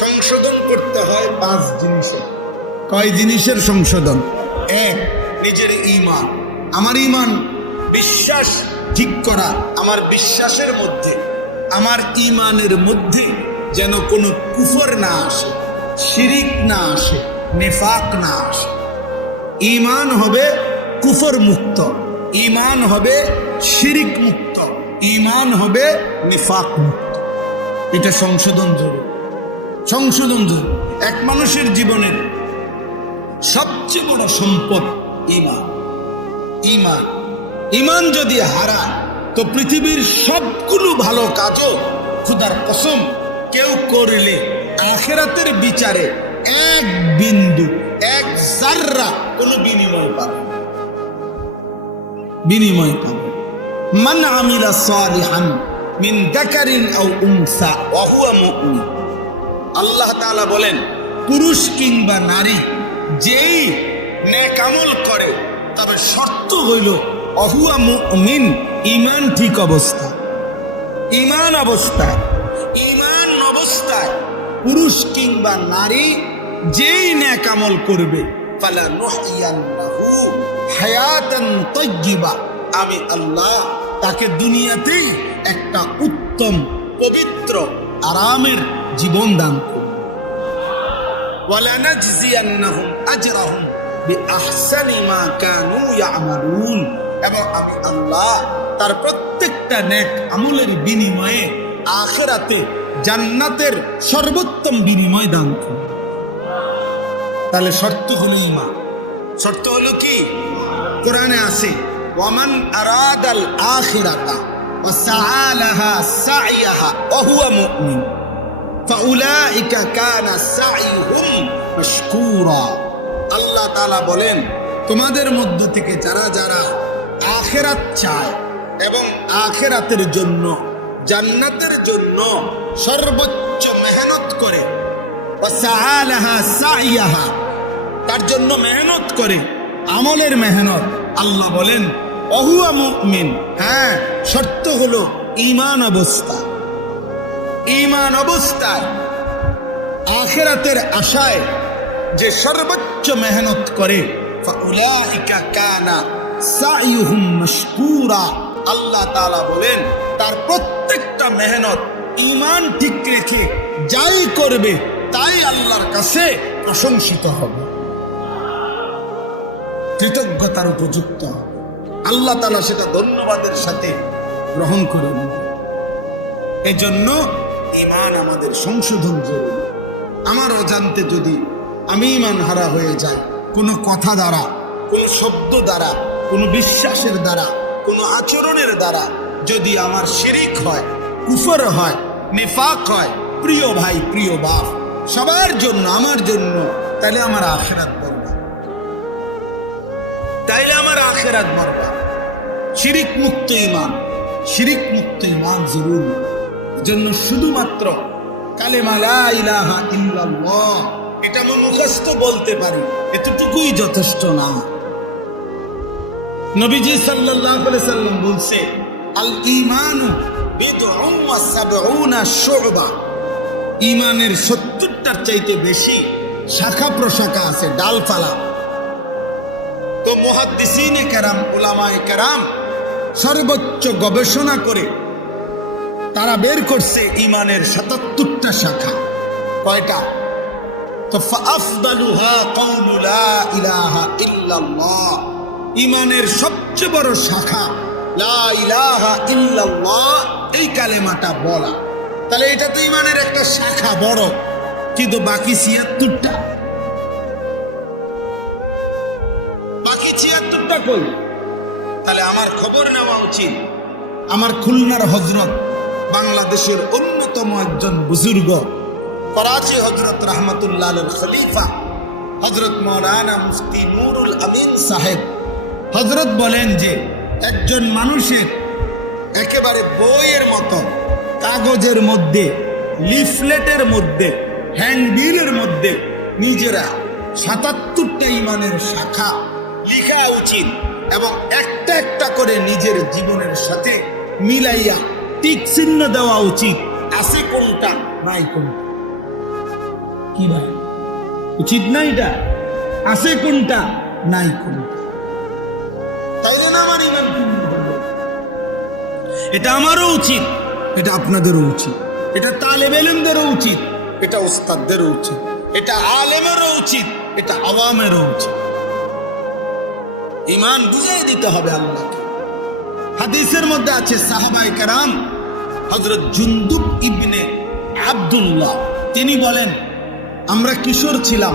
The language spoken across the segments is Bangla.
সংশোধন করতে হয় 5 জিনিসে। কয় জিনিসের সংশোধন? এক, নিজের ঈমান। আমার ঈমান, বিশ্বাস ঠিক করা। আমার বিশ্বাসের মধ্যে, আমার ঈমানের মধ্যে যেন কোনো কুফর না আসে, শিরিক না আসে, নিফাক না আসে। ঈমান হবে কুফর মুক্ত, ঈমান হবে শিরিক মুক্ত, ঈমান হবে নিফাক মুক্ত। এটা সংশোধন জরুরি, সংশোধন জরুরি। এক মানুষের জীবনের সবচেয়ে বড় সম্পদ ঈমান। ঈমান ঈমান যদি হারায় তো পৃথিবীর সবগুলো ভালো কাজও খোদার কসম কেউ করলে আখিরাতের বিচারে এক বিন্দু, এক জাররা কোনো বিনিময় পাবে, বিনিময় পাবে। মান আমিলা সালিহান মিন যাকারিন আও উনসা ওয়া হুয়া মুমিন। আল্লাহ তাআলা বলেন, পুরুষ কিংবা নারী যেই নেক আমল করে, তবে শর্ত হইল অহুয়া মুমিন, ঈমান ঠিক অবস্থা। ঈমান অবস্থায়, ঈমান অবস্থায় পুরুষ কিংবা নারী যেই নেক আমল করবে, ফালা নুহইয়ান্নাহু হায়াতান তাইয়্যিবা, আমি আল্লাহ তাকে দুনিয়াতেই একটা উত্তম, পবিত্র, আরামের জীবন দান করব। ওয়ালা নাজজিয়ান্নাহুম আজরাহুম বিআহসানি মা কানু ইয়ামালুন, এবং আমি আল্লাহ তার প্রত্যেকটা নেক আমলের বিনিময়ে আখিরাতে জান্নাতের সর্বোত্তম বিনিময় দান করব। তাহলে শর্ত হলো ঈমান। শর্ত হলো কি? কোরআনে আছে, ওয়ামান আরাদাল আখিরাতা ওয়া সাআলাহা সাইয়াহা ওয়া হুয়া মুমিন ফাউলাইকা কানা সাইয়ুহুম মাশকুরা। আল্লাহ তাআলা বলেন, তোমাদের মধ্য থেকে যারা যারা আখিরাত চায় এবং আখিরাতের জন্য, জান্নাতের জন্য সর্বোচ্চ মেহনত করে, ওয়া সাআলাহা সাইয়াহা, তার জন্য মেহনত করে, আমলের মেহনত, আল্লাহ বলেন ওয়া হুয়া মুমিন। হ্যাঁ, শর্ত হলো ঈমান অবস্থা। ঈমান অবস্থায় আখিরাতের আশায় যে সর্বোচ্চ মেহনত করে, ফাউলাইকা কানা সাইয়ুহুম মাশকুরা। আল্লাহ তাআলা বলেন, তার প্রত্যেকটা মেহনত ঈমান ঠিক রেখে যাই করবে তাই আল্লাহর কাছে প্রশংসিত হবে, কৃতজ্ঞতার উপযুক্ত হবে। আল্লাহ তাআলা সেটা ধন্যবাদের সাথে গ্রহণ করে নেবে। এজন্য ঈমান আমাদের সংশোধন জরুরি। আমার অজান্তে যদি আমি ঈমান হারা হয়ে যাই, কোনো কথা দ্বারা, কোনো শব্দ দ্বারা, কোনো বিশ্বাসের দ্বারা, কোনো আচরণের দ্বারা যদি আমার শিরিক হয়, কুফর হয়, নিফাক হয়, প্রিয় ভাই, প্রিয় বাপ, সবার জন্য, আমার জন্য, তাহলে আমার আখিরাত বরবাদ, তাইলে আমার আখিরাত বরবাদ। শিরিক মুক্ত ঈমান, শিরিক মুক্ত ঈমান জরুরি। জন্য শুধুমাত্র কালেমা লা ইলাহা ইল্লাল্লাহ এটা আমি মুখস্থ বলতে পারি, এতটুকুই যথেষ্ট না। নবীজি সাল্লাল্লাহু আলাইহি সাল্লাম বলছে, আল ঈমানু বিদউন ওয়া সাবউনা শুবা। ঈমানের 70টার চাইতে বেশি শাখা প্রশাখা আছে, ডালপালা। তো মুহাদ্দিসিনে কেরাম, উলামায়ে কেরাম সর্বোচ্চ গবেষণা করে তারা বের করছে ঈমানের 77টা শাখা। কয়টা? তো ফাআফদালুহা কাউলু লা ইলাহা ইল্লাল্লাহ। ঈমানের সবচেয়ে বড় শাখা লা ইলাহা ইল্লাল্লাহ, এই কালেমাটা বলা। তাহলে এটা তো ঈমানের একটা শাখা বড়, কিন্তু বাকি 76টা, বাকি 76টা কই? তাহলে আমার খবর নেওয়া উচিত। আমার খুলনার হযরত, বাংলাদেশের অন্যতম একজন বুজুর্গ, করাচি হযরত রাহমাতুল্লাহ আলাইহির খলিফা হযরত মাওলানা মুফতি নুরুল আমিন সাহেব, হযরত বলেন যে একজন মানুষের একেবারে বইয়ের মতো কাগজের মধ্যে, লিফলেটের মধ্যে, হ্যান্ডবিলের মধ্যে নিজেরা 77টা ঈমানের শাখা লেখা উচিত এবং একটা একটা করে নিজের জীবনের সাথে মিলাইয়া টিক চিহ্ন দেওয়া উচিত, আছে কোনটা নাই কোনটা। কি ভাই, উচিত না? এটা আছে কোনটা, নাই কোনটা। তাই জন্য আমার ইমান পূর্ণ হবে। এটা আমারও উচিত, এটা আপনাদেরও উচিত, এটা তালেব ইলমদেরও উচিত, এটা ওস্তাদদেরও উচিত, এটা আলেমেরও উচিত, এটা আওয়ামেরও উচিত। ইমান বুঝিয়ে দিতে হবে আল্লাহকে। হাদিসের মধ্যে আছে সাহাবায়ে কেরাম হযরত জুনদুব ইবনে আব্দুল্লাহ তিনি বলেন, আমরা কিশোর ছিলাম।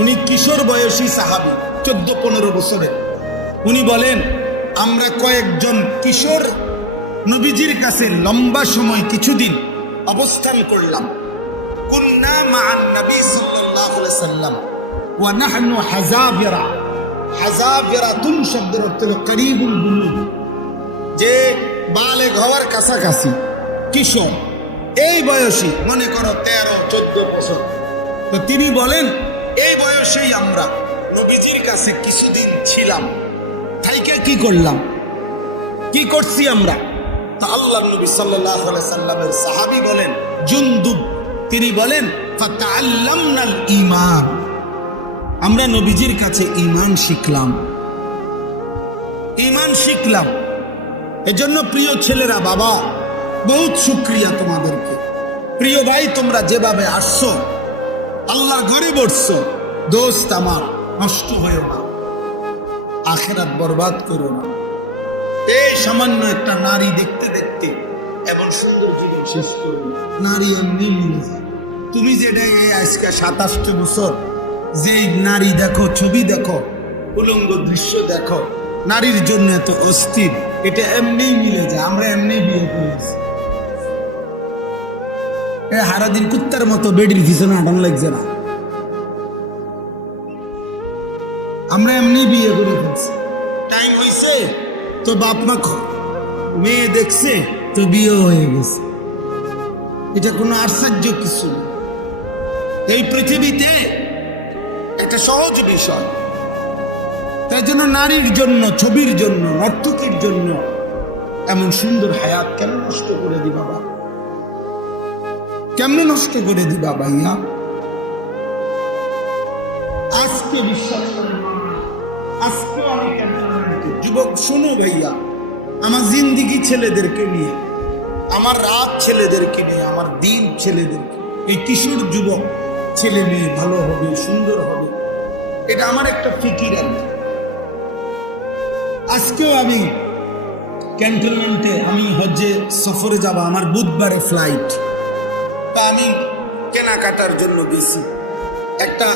উনি কিশোর বয়সী সাহাবী, 14-15 বছরের। উনি বলেন, আমরা কয়েকজন কিশোর নবীজির কাছে লম্বা সময় কিছুদিন অবস্থান করলাম। কুন্না মা'আন নবী সাল্লাল্লাহু আলাইহি সাল্লাম ওয়া নাহনু হাযাবিরা। হাযাবিরাতুন শব্দের অর্থ হলো করিবুল বুলুগ, যে বালেগ হওয়ার কাছাকাছি কিশোর, এই বয়সী, মনে করো 13-14 বছর। তো তিনি বলেন, এই বয়সেই আমরা নবীজির কাছে কিছুদিন ছিলাম। তাইকে কি করলাম, কি করছি আমরা? তা আল্লাহর নবী সাল্লাল্লাহু আলাইহি সাল্লামের সাহাবী বলেন জুনদুব, তিনি বলেন ফাতাআল্লামনাল ঈমান, আমরা নবীজির কাছে ঈমান শিখলাম। ঈমান শিখলাম। এজন্য প্রিয় ছেলেরা, বাবা বহুত শুকরিয়া তোমাদেরকে। প্রিয় ভাই, তোমরা যেভাবে আসছো, আল্লাহ ঘরে বসছো, দোস্ত আমার নষ্ট হয়ে না, আখিরাত বরবাদ করো না। এই সামান্য একটা নারী দেখতে দেখতে এমন সুন্দর জীবন শেষ করবে। নারী এমনি মিলে যায়। তুমি যেটা এই আজকে 27 বছর যে নারী দেখো, ছবি দেখো, উলঙ্গ দৃশ্য দেখো, নারীর জন্য এত অস্থির, এটা এমনি মিলে যায়। আমরা এমনি বিয়ে করেছি, হারাদিন কুত্তার মতো বেডির পিছনে আটান লাগছে না, আমরা এমনি বিয়ে করে ফেলছি। টাইম হয়েছে তো বাপ মা মেয়ে দেখছে তো বিয়ে হয়ে গেছে। এটা কোনো আশ্চর্য কিছু না। এই পৃথিবীতে একটা সহজ বিষয়। তাই জন্য নারীর জন্য, ছবির জন্য, নর্তকীর জন্য এমন সুন্দর হায়াত কেন নষ্ট করে দিবা বাবা? কেমনে নষ্ট করে দিবা ভাইয়া? আজকে বিশ্বাস করেন, আজকে আমি যুবক শোনো ভাইয়া, আমার জিন্দিগি ছেলেদেরকে নিয়ে, আমার রাত ছেলেদেরকে নিয়ে, আমার দিন ছেলেদেরকে, এই কিশোর যুবক ছেলে মেয়ে ভালো হবে, সুন্দর হবে, এটা আমার একটা ফিকির আর কি। আজকেও আমি ক্যান্টনমেন্টে, আমি হজ্জে সফরে যাব, আমার বুধবারে ফ্লাইট। তা আমি কেনাকাটার জন্য গেছি। একটা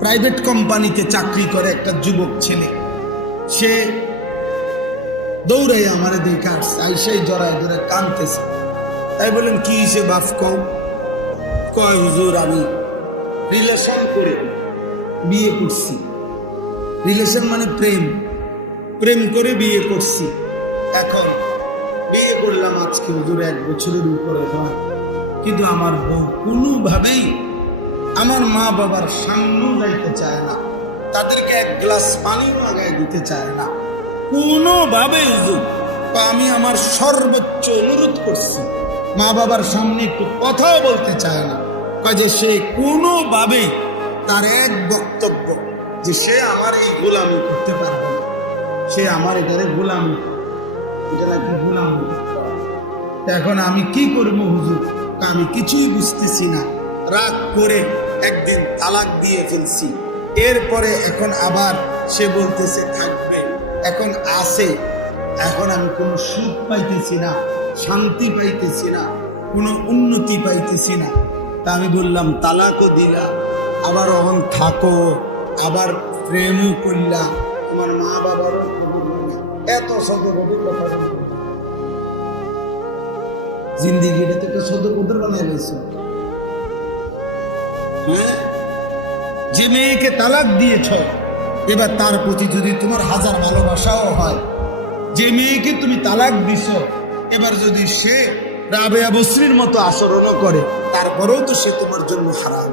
প্রাইভেট কোম্পানিতে চাকরি করে একটা যুবক ছেলে, সে দৌড়াই আমারে দেখে আসছে, আইসাই জড়ায় ধরে কাঁদতেছে। তাই বলেন, কি সে বাপ কও? কয় হুজুর, আমি রিলেশন করে বিয়ে করছি। রিলেশন মানে প্রেম, প্রেম করে বিয়ে করছি। এখন বিয়ে করলাম আজকে হুজুর 1 বছরের উপরে হয়, কিন্তু আমার বউ কোনোভাবেই আমার মা বাবার সামনেও যাইতে চায় না, তাদেরকে 1 গ্লাস পানিও আগায় দিতে চায় না কোনোভাবে। হুজুর, আমি আমার সর্বোচ্চ অনুরোধ করছি, মা বাবার সামনে একটু কথাও বলতে চায় না। কাজে সে কোনোভাবে, তার এক বক্তব্য যে সে আমার এই গোলামি করতে পারবে না, সে আমার এটারে গোলামি, এটা নাকি গোলামি। এখন আমি কি করবো হুজুর? আমি কিছুই বুঝতেছি না। রাগ করে একদিন তালাক দিয়ে ফেলছি। এরপরে এখন আবার সে বলতেছে থাকবে, এখন আসে। এখন আমি কোনো সুখ পাইতেছি না, শান্তি পাইতেছি না, কোনো উন্নতি পাইতেছি না। তা আমি বললাম, তালাকও দিলা, আবার এখন থাকো, আবার প্রেমও করলা, তোমার মা বাবারও খবর নেই, এত সদগতির কথা জিন্দিগিটা থেকে সদগতির বানাই রয়েছে। যে মেয়েকে তালাক দিয়েছ, এবার তার প্রতি যদি তোমার হাজার ভালোবাসাও হয়, যে মেয়েকে তুমি তালাক দিছ, এবার যদি সে রাবেয়া বসরির মতো আচরণও করে, তারপরেও তো সে তোমার জন্য হারাম।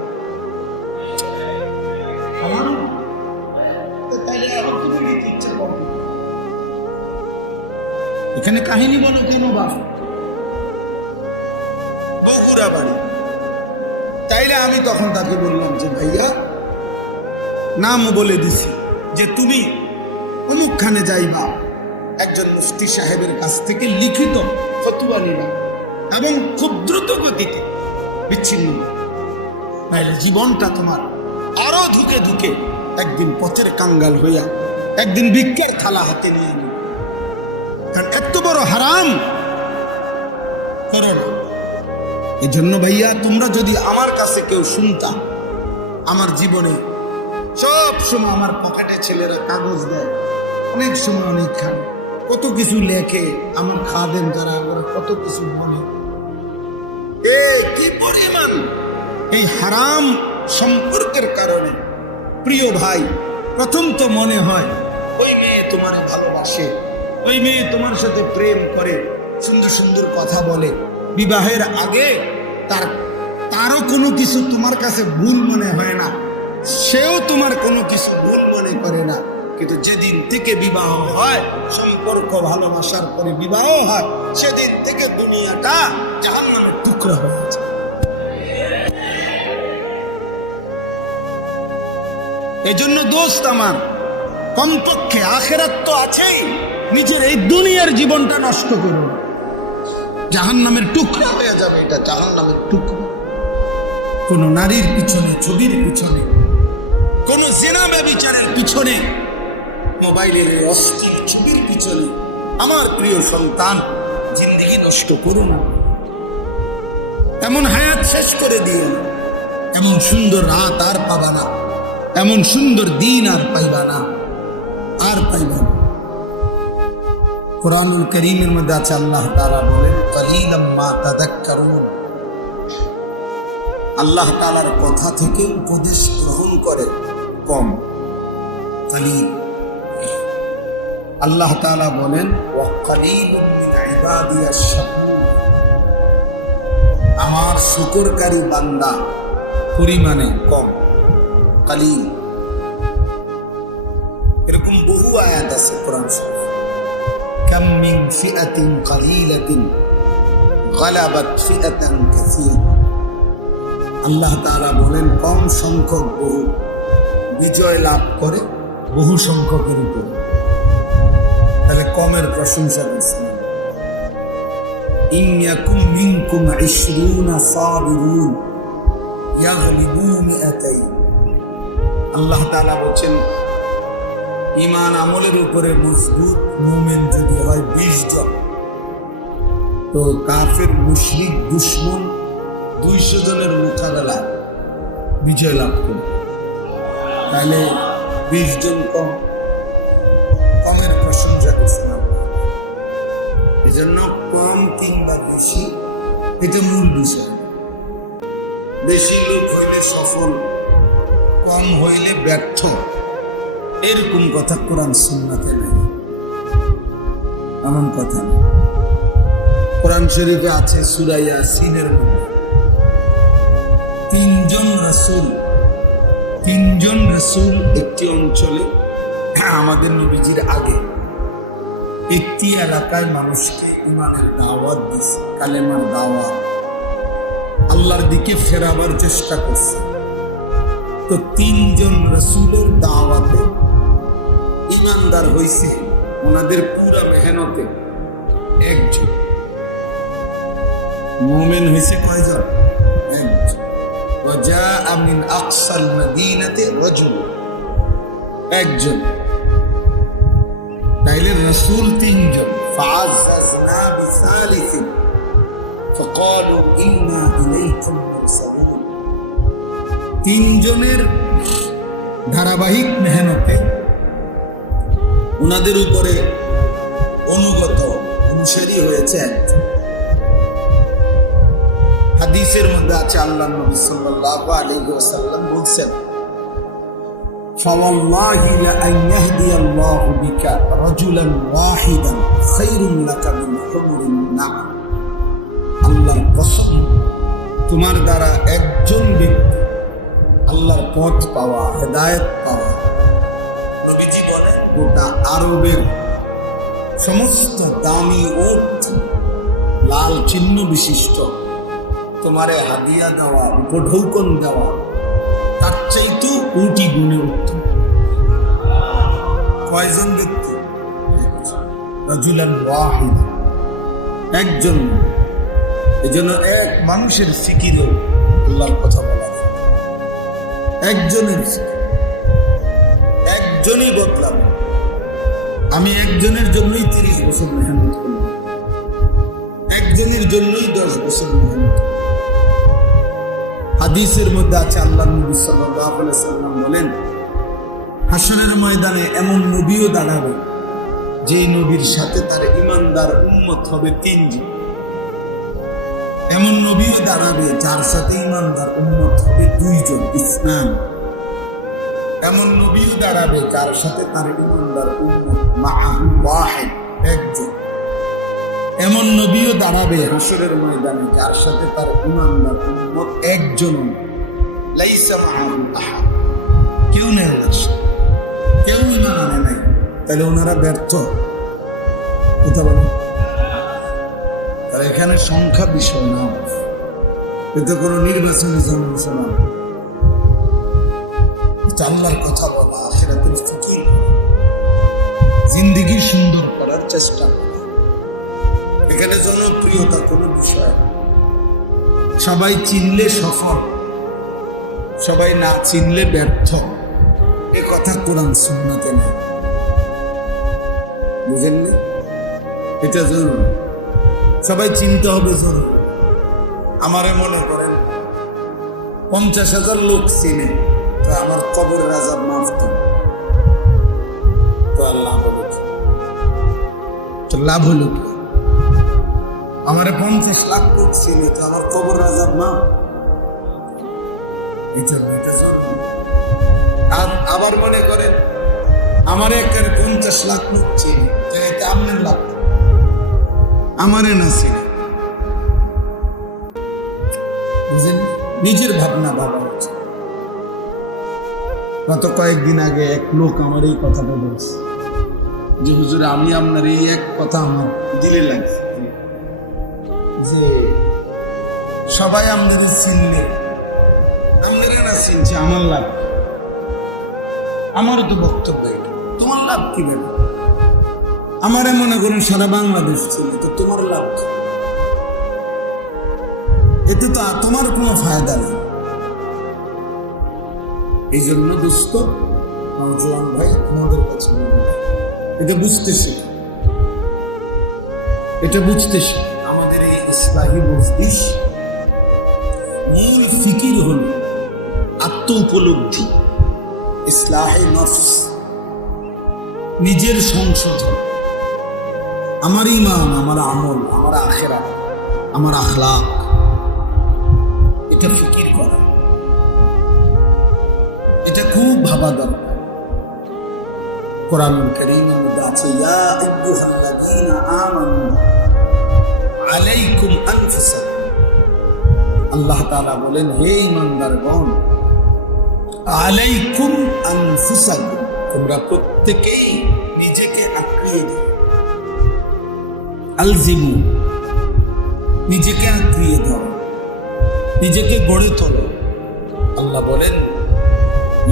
এখানে কাহিনী বলো কেন বাপ? বগুড়া বাড়ি। তাইলে আমি তখন তাকে বললাম যে ভাইয়া, নাম বলে দিছি যে তুমি অমুকখানে যাইবা, একজন মুফতি সাহেবের কাছ থেকে লিখিত ফতোয়া নিবা এবং খুব দ্রুত গতিতে বিচ্ছিন্ন, তাইলে জীবনটা তোমার আরো ধুকে ধুকে একদিন পথের কাঙ্গাল হইয়া একদিন ভিক্ষার থালা হাতে নিয়ে নিবে। কারণ এত বড় হারাম করো না। এই জন্য ভাইয়া, তোমরা যদি আমার কাছে কেউ শুনতা, আমার জীবনে সব সময় আমার পকেটে ছেলেরা কাগজ দেয়, অনেক সময় অনেক খান, কত কিছু লেখে, আমার খাদেন যারা আমরা কত কিছু বলে, কি পরিমাণ এই হারাম সম্পর্কের কারণে। প্রিয় ভাই, প্রথম তো মনে হয় ওই মেয়ে তোমার ভালোবাসে, ওই মেয়ে তোমার সাথে প্রেম করে, সুন্দর সুন্দর কথা বলে, বিবাহের আগে তারও কোনো কিছু তোমার কাছে ভুল মনে হয় না, সেও তোমার কোনো কিছু ভুল মনে করে না। কিন্তু যেদিন থেকে বিবাহ হয়, সম্পর্ক ভালোবাসার পরে বিবাহ হয়, সেদিন থেকে দুনিয়াটা জাহান্নামের টুকরা হয়ে যায়। এই জন্য দোস্ত আমার, কমপক্ষে আখেরাত তো আছেই, নিজের এই দুনিয়ার জীবনটা নষ্ট করুন, জাহান্নামের টুকরা হয়ে যাবে। এটা জাহান্নামের টুকরা। কোন নারীর পিছনে, ছবির পিছনে, কোন জেনা ব্যভিচারের পিছনে, মোবাইলের অশ্লীল ছবির পিছনে আমার প্রিয় সন্তান জিন্দেগি নষ্ট করুন। এমন হায়াত শেষ করে দিও না, এমন সুন্দর রাত আর পাবা না, এমন সুন্দর দিন আর পাইবা না, আর পাইবা না। কুরআনুল কারীমের মধ্যে আছে, আল্লাহ তাআলা বলেন, কালিলাম মা তাযাক্কারুন। আল্লাহ তাআলার কথা থেকে উপদেশ গ্রহণ করে কম, কালিল। আল্লাহ তাআলা বলেন, ওয়া কালিলুম মিন ইবাদিয়াশ শাকুর। আমার শুকরকারী বান্দা পরিমাণে কম, কালিল। এরকম বহু আয়াত আছে কোরআন শরীফে। কাম মিন ফিআতিন কালিলাতিন গালাবাত ফিআতান কাসীরা। আল্লাহ তাআলা বলেন, কম সংখ্যক বহু বিজয় লাভ করে বহু সংখ্যকের উপর। তাহলে কমের প্রশংসা করছেন। ইন ইয়াকুম মিনকুম 20 সাবিরুন ইয়াগলিবু মিআতাইন। আল্লাহ তাআলা বলেন, ঈমান আমলের উপরে মজবুত মুমিন যদি হয় 20 জন, তো কাফের মুশরিক দুশমন 200 জনের মোকাবেলা বিজয় লাভ করবে। তাহলে 20 জন কম, কমের প্রশংসা করছেন। এই জন্য কম কিংবা বেশি এটা মূল বিষয়। বেশি লোক হইলে সফল, কম হইলে ব্যর্থ, এরকম কথা কোরআন সুন্নাতে নেই, এমন কথা নেই। কোরআন শরীফে আছে সূরা ইয়াসিনের মধ্যে তিনজন রাসূল একটি অঞ্চলে, আমাদের নবীজির আগে একটি এলাকায় মানুষকে ঈমানের দাওয়াত দিয়েছে, কালেমার দাওয়াত, আল্লাহর দিকে ফেরাবার চেষ্টা করছে। তো 3 জন রাসূলের দাওয়াতে ঈমানদার হয়েছে, ওনাদের পুরা মেহনতে একজন। মুমিন হয়েছে কয়জন? একজন। وجاء من أقصى المدينة رجل, একজন। তাইলে রাসূল 3 জন। فعززنا بثالث فقالوا إنا إليكم مرسلون। 3 জনের ধারাবাহিক মেহনতে ওনাদের উপরে অনুগত অনুসারী হয়েছে একজন। হাদিসের মধ্যে আছে, আল্লাহ নবী সাল্লাল্লাহু আলাইহি ওয়াসাল্লাম বলেছেন, ফাওয়াল্লাহি লা আন ইয়াহদিয়াল্লাহু বিকা রাজুলান ওয়াহিদান খায়রুন লাকা মিন হুমুরিন না'ম। আল্লাহর কসম, তোমার দ্বারা একজন ব্যক্তি আল্লাহর পথ পাওয়া, হেদায়েত পাওয়া, নবীজি বলেন গোটা আরবের সমস্ত দামি উট লাল চিহ্ন বিশিষ্ট তোমারে হাদিয়া দেওয়া, উপঢৌকন দেওয়া তার চাইতে কোটি গুণে উত্তম। কয়জন ব্যক্তি? রাজুলান ওয়াহিদ, একজন। এজন্য এক মানুষের ফিকিরেও আল্লাহর কথা বলা যায়। একজনের একজনই বদলাবে। আমি একজনের জন্যই 30 বছর মেহনত করলাম, একজনের জন্যই 10 বছর মেহনত। হাদিসের মধ্যে আছে, আল্লাহ নবী সাল্লাল্লাহু আলাইহি ওয়াসাল্লাম বলেন, হাসরের ময়দানে এমন নবীও দাঁড়াবে যে নবীর সাথে তার ঈমানদার উম্মত হবে 3 জন। এমন নবীও দাঁড়াবে যার সাথে ঈমানদার উম্মত হবে 2 জন, ইসলাম। এমন নবীও দাঁড়াবে যার সাথে তার ঈমানদার উম্মত মাআহু ওয়াহিদ, একজন। এমন নবীও দাঁড়াবে হাসরের ময়দানে যার সাথে তার ঈমানদার উম্মত একজন, লাইসা মাআহু আহাদ, কেউ নেই, কেউ ঈমান আনে নাই। তাহলে ওনারা ব্যর্থ। কথা বলেন, তারা এখানে সংখ্যা বিষয় না, এতে কোনো নির্বাচনী সমস্যা না। আল্লাহর কথা বলা, আখিরাতের ফিকির, জিন্দেগি সুন্দর করার চেষ্টা করা। এখানে জনপ্রিয়তা কোনো বিষয়, সবাই চিনলে সফল, সবাই না চিনলে ব্যর্থ, এ কথা কোরআন সুন্নাতে নেই। বুঝেননি? এটা জরুরি, সবাই চিনতে হবে জরুরি। আমারে মনে করেন 50,000 লোক চিনে, তো আমার কবরের আযাব মাফ করুন, তো আল্লাহ বলে তো লাভ হলো কি? আমারে 50 লাখ লোক চিনে, তো আমার কবরের আযাব মাফ। এটা জরুরি। আর আবার মনে করেন আমার একের 50 লাখ লোক চিনে, তো এটা আপনার লাভ, আমারে না চিনে। বুঝেন? নিজের ভাবনা ভাবা উচিত। গত কয়েকদিন আগে এক লোক আমার এই কথাটা বলছে যে, হুজুর আমি আপনার এই এক কথা আমার দিলে লাগছে যে সবাই আপনাদের চিনলে, আপনারা না চিনছে, আমার লাভ। আমারও তো বক্তব্য এটা, তোমার লাভ কি বেটা? আমারে মনে করুন সারা বাংলাদেশ ছিল, তো তোমার লাভ কি? এতে তো তোমার কোনো ফায়দা নেই। এই জন্য দোস্ত, জোয়ান ভাই, আমাদের কাছে এটা বুঝতেছি, এটা বুঝতেছি। আমাদের এই ইসলাহি মজলিস মূল ফিকির হল আত্ম উপলব্ধি, ইসলাহে নফস, নিজের সংশোধন, আমার ঈমান, আমার আমল, আমার আখিরাত, আমার আখলাক, এটা ফিকির করা, এটা খুব ভাবা দরকার। কোরআনুল কারীমের মধ্যে আছে, ইয়া আইয়ুহাল্লাযীনা আমানু আলাইকুম আনফুসাকুম। আল্লাহ তাআলা বলেন, হে ঈমানদারগণ, আলাইকুম আনফুসাকুম, তোমরা প্রত্যেকেই নিজেকে আঁকড়িয়ে দাও। আলজিমু, নিজেকে আঁকড়িয়ে দাও, নিজেকে গড়ে তোলো। আল্লাহ বলেন,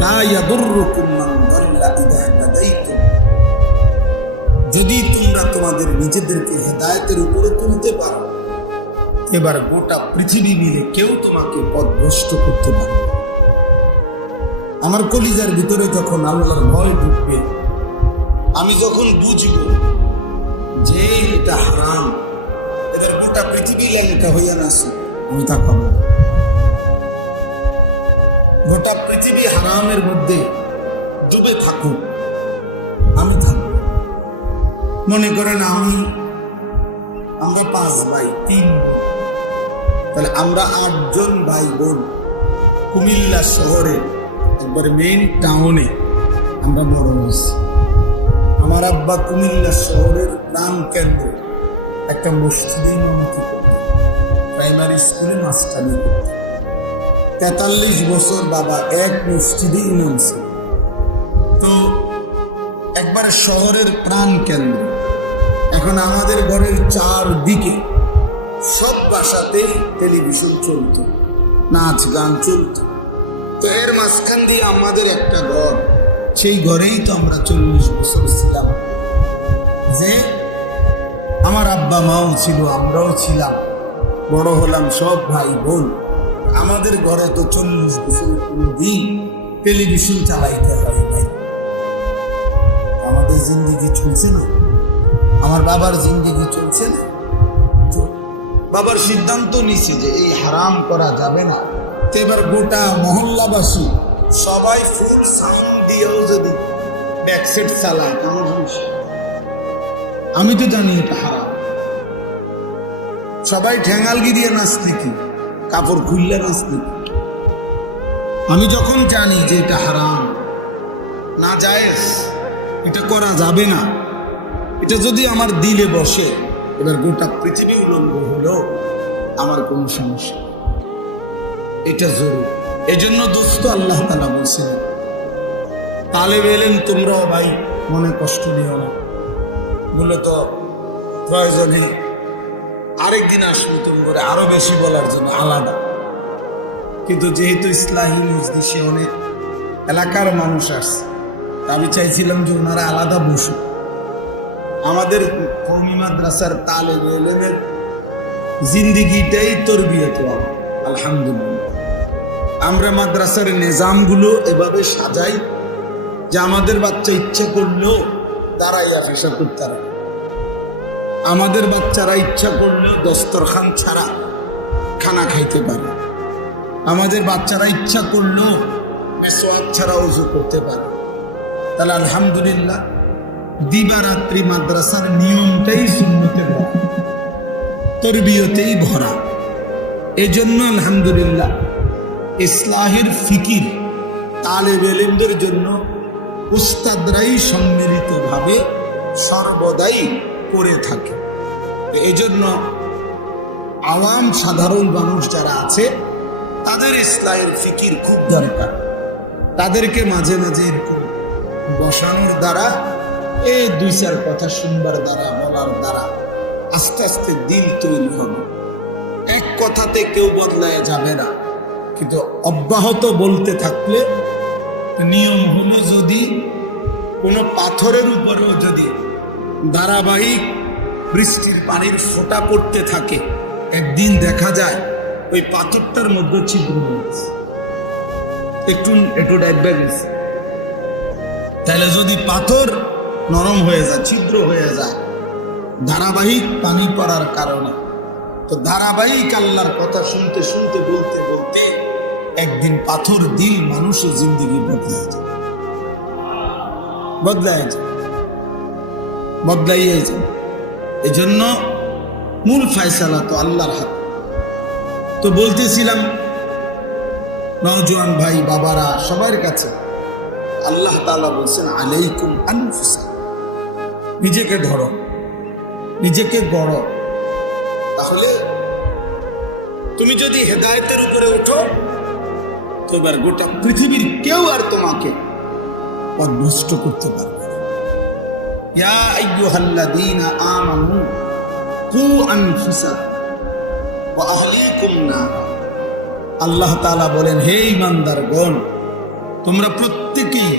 লা ইয়াদুররুকুম মান দাল্লা ইযা হাদাইতুম, যদি তোমরা তোমাদের নিজেদেরকে হেদায়েতের উপরে তুলতে পারো, এবার গোটা পৃথিবী মিলে কেউ তোমাকে পথভ্রষ্ট করতে পারবে। আমার কলিজার ভিতরে যখন আল্লাহর ভয় ঢুকবে, আমি যখন বুঝবো যে এটা হারাম, এদের গোটা পৃথিবী লেখা হইয়া না আসে, আমি তা খাবো। গোটা পৃথিবী হারামের মধ্যে ডুবে থাকুক, আমি থাকবো। মনে করেন আমরা 5 ভাই, 3, তাহলে আমরা 8 জন ভাই বোন কুমিল্লা শহরে একবারে মেইন টাউনে আমরা বড় হয়েছি। আমার আব্বা কুমিল্লা শহরের প্রাণ কেন্দ্রে একটা মসজিদে ইমামতি করতেন, প্রাইমারি স্কুলে মাস্টারি করতেন। 43 বছর বাবা এক মসজিদে ইমাম ছিল। তো একবারে শহরের প্রাণ কেন্দ্র। এখন আমাদের ঘরের 4 দিকে সব বাসাতেই টেলিভিশন চলতো, নাচ গান চলতো। তো এর মাঝখান দিয়ে আমাদের একটা ঘর, সেই ঘরেই তো আমরা 40 বছর ছিলাম। যে আমার আব্বা মাও ছিল, আমরাও ছিলাম, বড় হলাম সব ভাই বোন। আমাদের ঘরে তো 40 বছর কোনোদিন টেলিভিশন চালাইতে হয় নাই। আমাদের জিন্দিগি চলছে না, আমার বাবার জিন্দিগি চলছে না। বাবার সিদ্ধান্ত নিছে যে এই হারাম করা যাবে না। তো এবার গোটা মহল্লাবাসী সবাই ফুল সাউন্ড দিয়েও যদি ব্যাকসেট চালায় কেমন হচ্ছে? আমি তো জানি এটা হারাম। সবাই ঠ্যাঙ্গালগি দিয়ে নাচতে, কি কাপড় খুললে নাচতে। আমি যখন জানি যে এটা হারাম, না জায়েজ, এটা করা যাবে না, এটা যদি আমার দিলে বসে, এবার গোটা পৃথিবী উলঙ্গ হলো আমার কোনো সমস্যা, এটা জরুরি। এই জন্য দোস্ত আল্লাহ তাআলা বলছেন, তালেব এলেম তোমরাও ভাই মনে কষ্ট নিও না, মূলত প্রয়োজনে আরেকদিন আসলে তুমি করে আরো বেশি বলার জন্য আলাদা। কিন্তু যেহেতু ইসলাহি মজলিসে অনেক এলাকার মানুষ আসছে, আমি চাইছিলাম যে ওনারা আলাদা বসুক। আমাদের কওমি মাদ্রাসার তালেব এলেমের জিন্দিগিটাই তরবিয়ত। আলহামদুলিল্লাহ, আমরা মাদ্রাসার নিজামগুলো এভাবে সাজাই যে আমাদের বাচ্চা ইচ্ছা করলেও দাঁড়াইয়া পেশা করতে পারে, আমাদের বাচ্চারা ইচ্ছা করলেও দস্তরখান ছাড়া খানা খাইতে পারে, আমাদের বাচ্চারা ইচ্ছা করলেও মেসওয়াক ছাড়া ওযু করতে পারে। তাহলে আলহামদুলিল্লাহ, দিবারাত্রি মাদ্রাসার নিয়মটাই সুন্নতে ভরা, তরবিয়তেই ভরা। এজন্য আলহামদুলিল্লাহ ইসলাহের ফিকির তালেব এলেমদের জন্য উস্তাদরাই সম্মিলিতভাবে সর্বদাই করে থাকে। এই জন্য আওয়াম সাধারণ মানুষ যারা আছে তাদের ইসলাহের ফিকির খুব দরকার। তাদেরকে মাঝে মাঝে এরকম বসানোর দ্বারা, এই 2-4 কথা শুনবার দ্বারা, বলার দ্বারা আস্তে আস্তে দিল তৈরি হবে। এক কথাতে কেউ বদলায় যাবে না, কিন্তু অব্যাহত বলতে থাকলে নিয়ম হলো, যদি কোনো পাথরের উপরেও যদি ধারাবাহিক বৃষ্টির পানির ফোঁটা পড়তে থাকে, একদিন দেখা যায় ওই পাথরটার মধ্যে ছিদ্র হয়েছে, একটু ডাইবা গেছে। তাহলে যদি পাথর নরম হয়ে যায়, ছিদ্র হয়ে যায় ধারাবাহিক পানি পড়ার কারণে, তো ধারাবাহিক আল্লাহর কথা শুনতে শুনতে বলতে বলতে একদিন পাথর দিল মানুষের জিন্দিগি বদলায় যায়, বদলাইয়ে যায়। এই জন্য মূল ফয়সালা তো আল্লাহর হাতে। তো বলতেছিলাম নওজোয়ান ভাই বাবারা সবার কাছে আল্লাহ তাআলা বলছেন, আলাইকুম আনফুসাকুম, নিজেকে ধরো, নিজেকে গড়ো। তাহলে তুমি যদি হেদায়েতের উপরে উঠো, তো এবার গোটা পৃথিবীর কেউ আর তোমাকে পথভ্রষ্ট করতে পারবে না। ইয়া আইয়ুহাল্লাযীনা আমানু কু আনফুসাকুম ওয়া আহলিকুম নার। আল্লাহ তাআলা বলেন, হে ঈমানদারগণ, তোমরা প্রত্যেকেই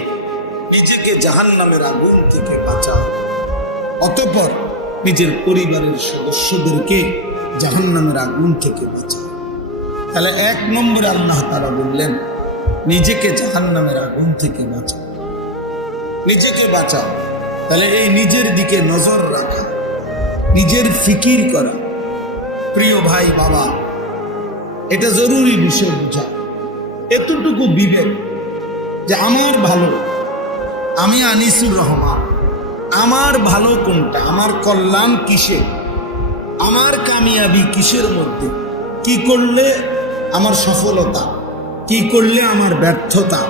নিজেকে জাহান্নামের আগুন থেকে বাঁচাও, অতঃপর নিজের পরিবারের সদস্যদেরকে জাহান্নামের আগুন থেকে বাঁচাও। তাহলে 1 নম্বরে আল্লাহ তাআলা বললেন, নিজেকে জাহান্নামের আগুন থেকে বাঁচাও, নিজেকে বাঁচাও। তাহলে এই নিজের দিকে নজর রাখা, নিজের ফিকির করা, প্রিয় ভাই বাবা, এটা জরুরি বিষয় বোঝা। এতটুকু বিবেক যে আমার ভালো, আমি আনিসুর রহমান, আমার ভালো কোনটা, আমার কল্যাণ কিসে, আমার কামিয়াবি কিসের মধ্যে, কি করলে আমার সফলতা, কি করলে আমার ব্যর্থতা,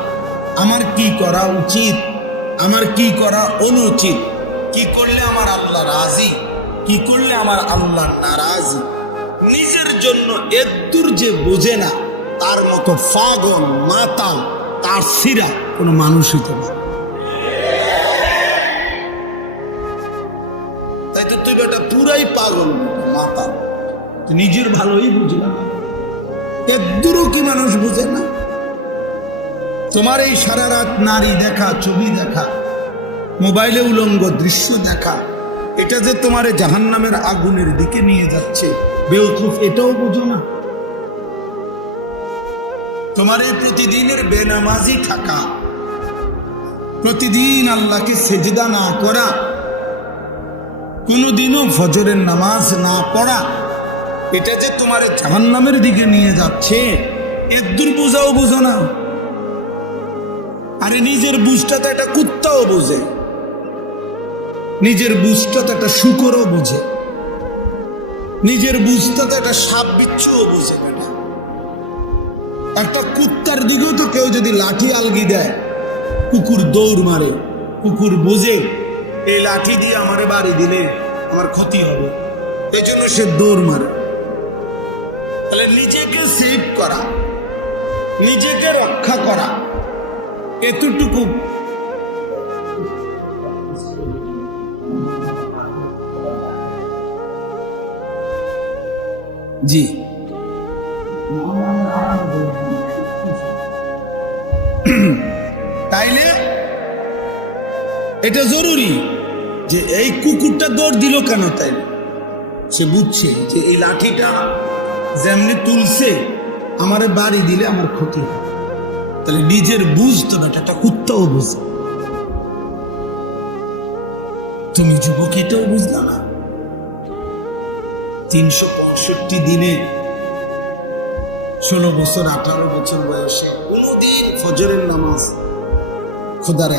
আমার কি করা উচিত, আমার কি করা অনুচিত, কি করলে আমার আল্লাহ রাজি, কি করলে আমার আল্লাহ নারাজি। নিজের জন্য এদ্দুর যে বোঝে না, তার মতো পাগল মাতাল তার সিরা কোনো মানুষ হইতে পারে। তাই তো তুই বেটা পুরাই পাগল মাতাল, নিজের ভালোই বুঝলা না, এদুরও কি মানুষ বুঝে না? তোমার এই সারা রাত নারী দেখা, ছবি দেখা, মোবাইলে উলঙ্গ দৃশ্য দেখা, এটা যে তোমার জাহান্নামের আগুনের দিকে নিয়ে যাচ্ছে, বেউকুফ এটাও বুঝো না? তোমার এই প্রতিদিনের বেনামাজি থাকা, প্রতিদিন আল্লাহকে সেজদা না করা, কোনোদিনও ফজরের নামাজ না পড়া, এটা যে তোমার জাহান্নামের দিকে নিয়ে যাচ্ছে, এদুর বুঝাও বুঝো না? আরে নিজের বুঝটা তো একটা কুত্তাও বোঝে, নিজের বুঝটা তো একটা শুকরও বোঝে, নিজের বুঝটা তো একটা সাপ বিচ্ছুও বোঝে। বেটা, একটা কুত্তার দিকেও তো কেউ যদি লাঠি আলগি দেয়, কুকুর দৌড় মারে, কুকুর বোঝে এই লাঠি দিয়ে আমারে বাড়ি দিলে আমার ক্ষতি হবে, এই জন্য সে দৌড় মারে। তাহলে নিজেকে সেভ করা, নিজেকে রক্ষা করা, এতটুকু জি তাইলে এটা জরুরি যে এই কুকুরটা দৌড় দিল কেন, তাইলে সে বুঝছে যে এই লাঠিটা যেমনি তুলছে আমারে বাড়ি দিলে আমার ক্ষতি হবে। তাহলে নিজের বুঝতো না, একটা কুত্তাও বুঝে। তুমি যুবক এটাও বুঝলা না? 365 দিনে 16 বছর 18 বছর বয়সে কোনদিন ফজরের নামাজ খোদার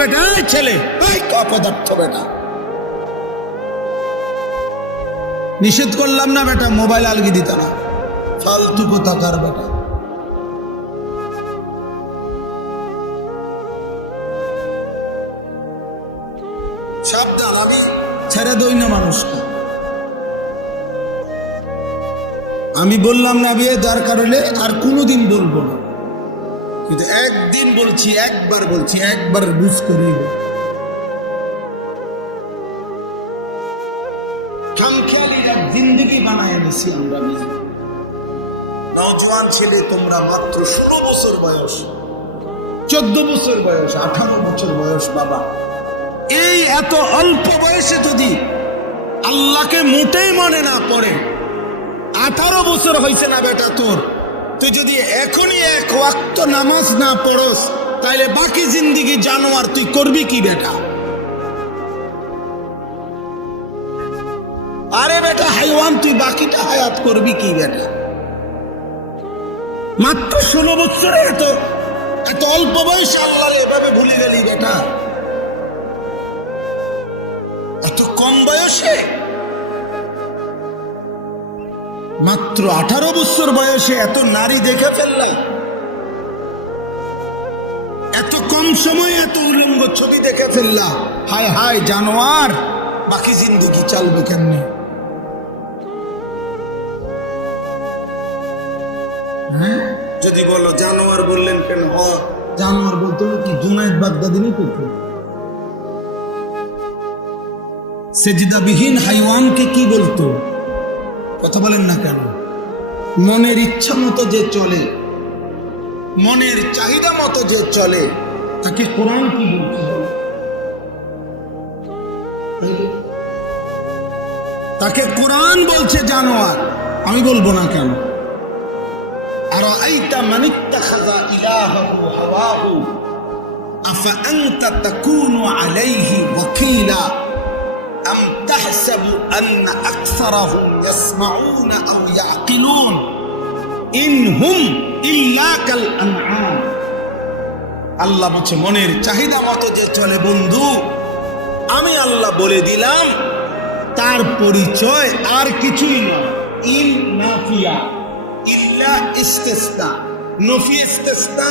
বেটা ছেলে অপদার্থ বেটা, নিষেধ করলাম না বেটা মোবাইল আলগি দিত না, ফালতু কোথাকার বেটা। সাবধান, আমি ছেড়ে দই না মানুষকে। আমি বললাম না বিয়ে দরকার হলে আর কোনোদিন বলবো না, কিন্তু একদিন বলছি, একবার বলছি, একবার বুঝ করে খামখেয়ালিরা জিন্দগি বানায় এনেছি আমরা নিজে। নওজোয়ান ছেলে তোমরা, মাত্র 16 বছর বয়স, 14 বছর বয়স, 18 বছর বয়স, বাবা এই এত অল্প বয়সে যদি আল্লাহকে মোটেই মনে না পড়ে, 18 বছর হয়েছে না বেটা তোর, তুই যদি এখনই এক ওয়াক্ত নামাজ না পড়স, তাইলে বাকি জিন্দিগি জানোয়ার তুই করবি কি বেটা? আরে বেটা হাইওয়ান, তুই বাকিটা হায়াত করবি কি বেটা? মাত্র 16 বছরে এত অল্প বয়সে আল্লাহ এভাবে ভুলে গেলি বেটা, এত কম বয়সে, মাত্র 18 বছর বয়সে এত নারী দেখে ফেললাম, এত কম সময়ে এত উলঙ্গ ছবি দেখে ফেললাম। হায় হায় জানোয়ার, বাকি জিন্দগি চলবে কেমনে? যদি বলো জানোয়ার বললেন কেন, জানোয়ার বলতে কি জুনায়েদ বাগদাদি কুকুর? সেজদাবিহীন হাইওয়ানকে কি বলতো? কথা বলেন না কেন? মনের ইচ্ছা মতো যে চলে, মনের চাহিদা মতো যে চলে, তাকে কোরআন কি বলছে? তাকে কোরআন বলছে জানোয়ার, আমি বলবো না কেন? আর আইতা মান ইত্তাখাযা ইলাহাহু হাওয়াহু আফা আনতা তাকুনু আলাইহি ওয়াকিলা আম তাহসাবু আন্না আকসারাহুম ইয়াসমাউনা আও ইয়াকিলুন ইন হুম ইল্লা কাল আনআম। আল্লাহ বলছে মনের চাহিদা মতো যে চলে বন্ধু, আমি আল্লাহ বলে দিলাম তার পরিচয় আর কিছুই নয়। ইন নাফিয়া ইল্লা ইস্তিসনা, নফি ইস্তিসনা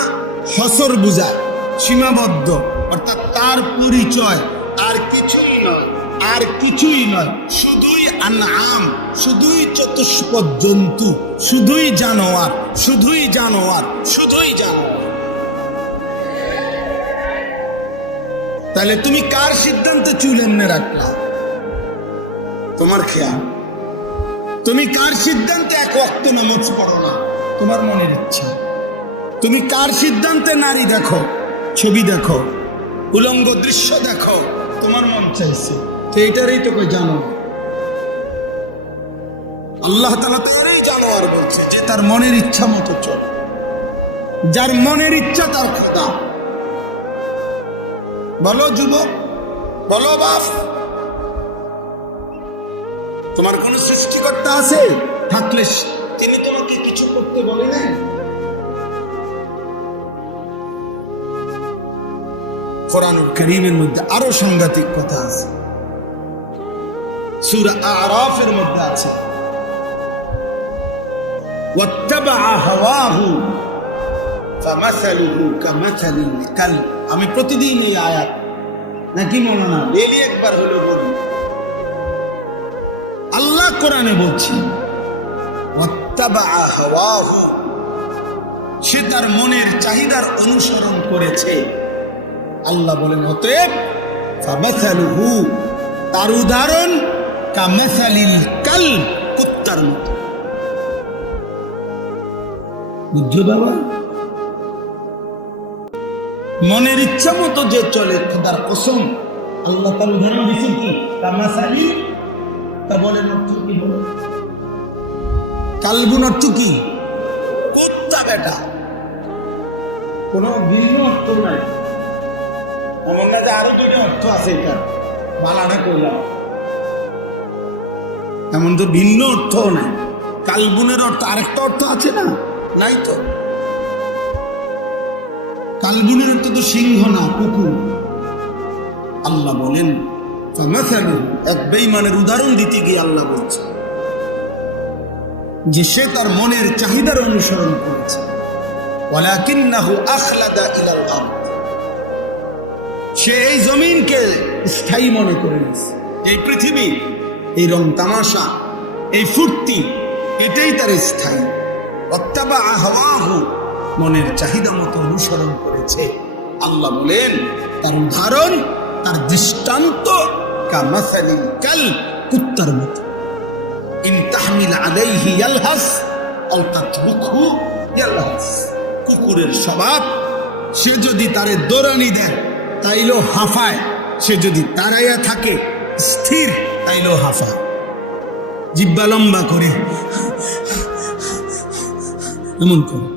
হসর বুঝায়, সীমাবদ্ধ, অর্থাৎ তার পরিচয় আর কিছুই নয়, আর কিছুই নয়, শুধুই আনআম, শুধুই চতুষ্পদ জন্তু, শুধুই জানোয়ার, শুধুই জানোয়ার, শুধুই জানোয়ার। তাহলে তুমি কার সিদ্ধান্তে চুল এমনি রাখলা? তোমার খেয়াল। তুমি কার সিদ্ধান্তে এক ওয়াক্ত নামাজ পড়ো না? তোমার মনের ইচ্ছা। তুমি কার সিদ্ধান্তে নারী দেখো, ছবি দেখো, উলঙ্গ দৃশ্য দেখো, তোমার মন চাইছে, তো এটারই তোকে জানো। আল্লাহ তাআলা তারই জানোয়ার বলছে যে তার মনের ইচ্ছা মতো চল, যার মনের ইচ্ছা তার খোদা। বলো যুবক, বলো বাপ, তোমার কোন সৃষ্টিকর্তা আছে? থাকলে তিনি তোমাকে কিছু করতে বলে নাই? কোরআনুল কারীমের মধ্যে আরো সাংঘাতিক কথা আছে। সূরা আরাফের মধ্যে আছে ওয়াত্তাবাআ হাওয়াহু ফামাসালুহু কামাসালিল কালব। আমি প্রতিদিন এই আয়াত নাকি মনে না ডেইলি একবার হলো বলি। আল্লাহ কোরআনে বলছি ওয়াত্তাবাআ হাওয়াহু, সে তার মনের চাহিদার অনুসরণ করেছে। আল্লাহ বলেন অতএব ফামাসালুহু, তার উদাহরণ কামাসালিল কালব, কুত্তার মতো। বুঝছো বাবা? মনের ইচ্ছা মতো যে চলে তার কসম, আল্লাহ তার উদাহরণ দিচ্ছে কি কামাসালি। তা বলেন অর্থ কি? বলো কালবুন অর্থ কি? কুত্তা বেটা। কোন ভিন্ন অর্থ নাই। এমন না যে আরো দুটো অর্থ আছে, এটা বালানা করলাম, এমন তো ভিন্ন অর্থ নাই। কালবুনের অর্থ আরেকটা অর্থ আছে না? নাই তো। কালবুনের অর্থ তো সিংহ না, কুকুর। আল্লাহ বলেন এক বেঈমানের উদাহরণ দিতে গিয়ে আল্লাহ বলছে যে সে তার মনের চাহিদার অনুসরণ করেছে। ওয়ালাকিন্নাহু আখলাদা ইলাল আরদ, সে এই জমিনকে স্থায়ী মনে করে নিয়েছে। এই পৃথিবী, এই রং তামাশা, এই ফুর্তি, এটাই তার স্থায়ী। ওয়াত্তাবাআ হাওয়াহু, মনের চাহিদা মতো অনুসরণ করেছে। আল্লাহ বলেন তার উদাহরণ, তার দৃষ্টান্ত কামাসালিল কালব, কুত্তার মতো। ইন তাহমিল আলাইহি ইয়ালহাস আও তাতরুকহু ইয়ালহাস, কুকুরের স্বভাব। সে যদি তারে দৌড়ানি দেয় তাইলেও হাঁফায়, সে যদি দাঁড়াইয়া থাকে স্থির তাইলেও হাঁফায়, জিহ্বা লম্বা করে এমন করে।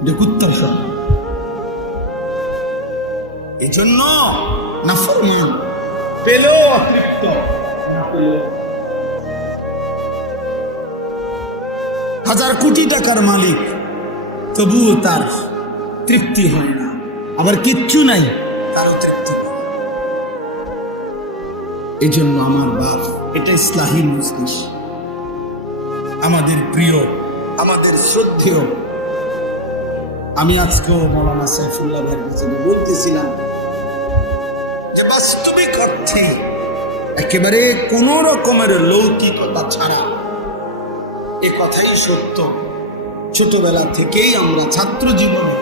এটা কুত্তার স্বভাব। এই জন্য নাফরমান পেলেও অতৃপ্ত, না পেলেও। হাজার কোটি টাকার মালিক, তবুও তার তৃপ্তি হয় না। আবার কিচ্ছু নাই, তারও তৃপ্তি হয়। এই জন্য আমার বাপ, এটা ইসলাহী মজলিস, আমাদের প্রিয়, আমাদের শ্রদ্ধেয়। আমি আজকেও মৌলানা সাইফুল্লাহ ভাইয়ের কাছে বলতেছিলাম যে বাস্তবিক অর্থে একেবারে কোন রকমের লৌকিকতা ছাড়া এ কথাই সত্য। ছোটবেলা থেকেই আমরা ছাত্র জীবনে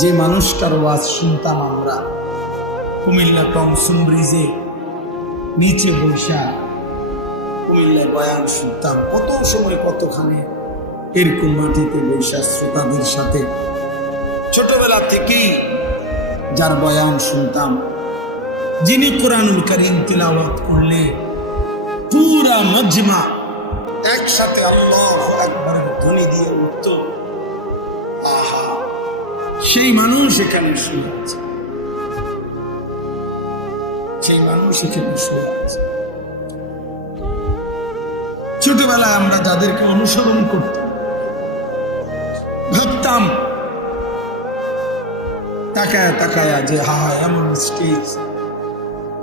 যে মানুষটার ওয়াজ শুনতাম, আমরা কুমিল্লা টমসন ব্রিজে নিচে বৈশা কুমিল্লার বয়ান শুনতাম। কত সময় কতখানে এরকম মাটিতে বৈশা শ্রোতাদের সাথে ছোটবেলা থেকেই যার বয়ান শুনতাম, যিনি কোরআনুল কারীম তিলাওয়াত করলে পুরা মজমা একসাথে আল্লাহু আকবার ধ্বনি দিয়ে উঠত। আহা, সেই মানুষ এখানে শুয়ে আছে, সেই মানুষ এখানে শুয়ে আছে। ছোটবেলায় আমরা যাদেরকে অনুসরণ করতাম, ভাবতাম তাকায় তাকায় যে হা এমন স্টেজ,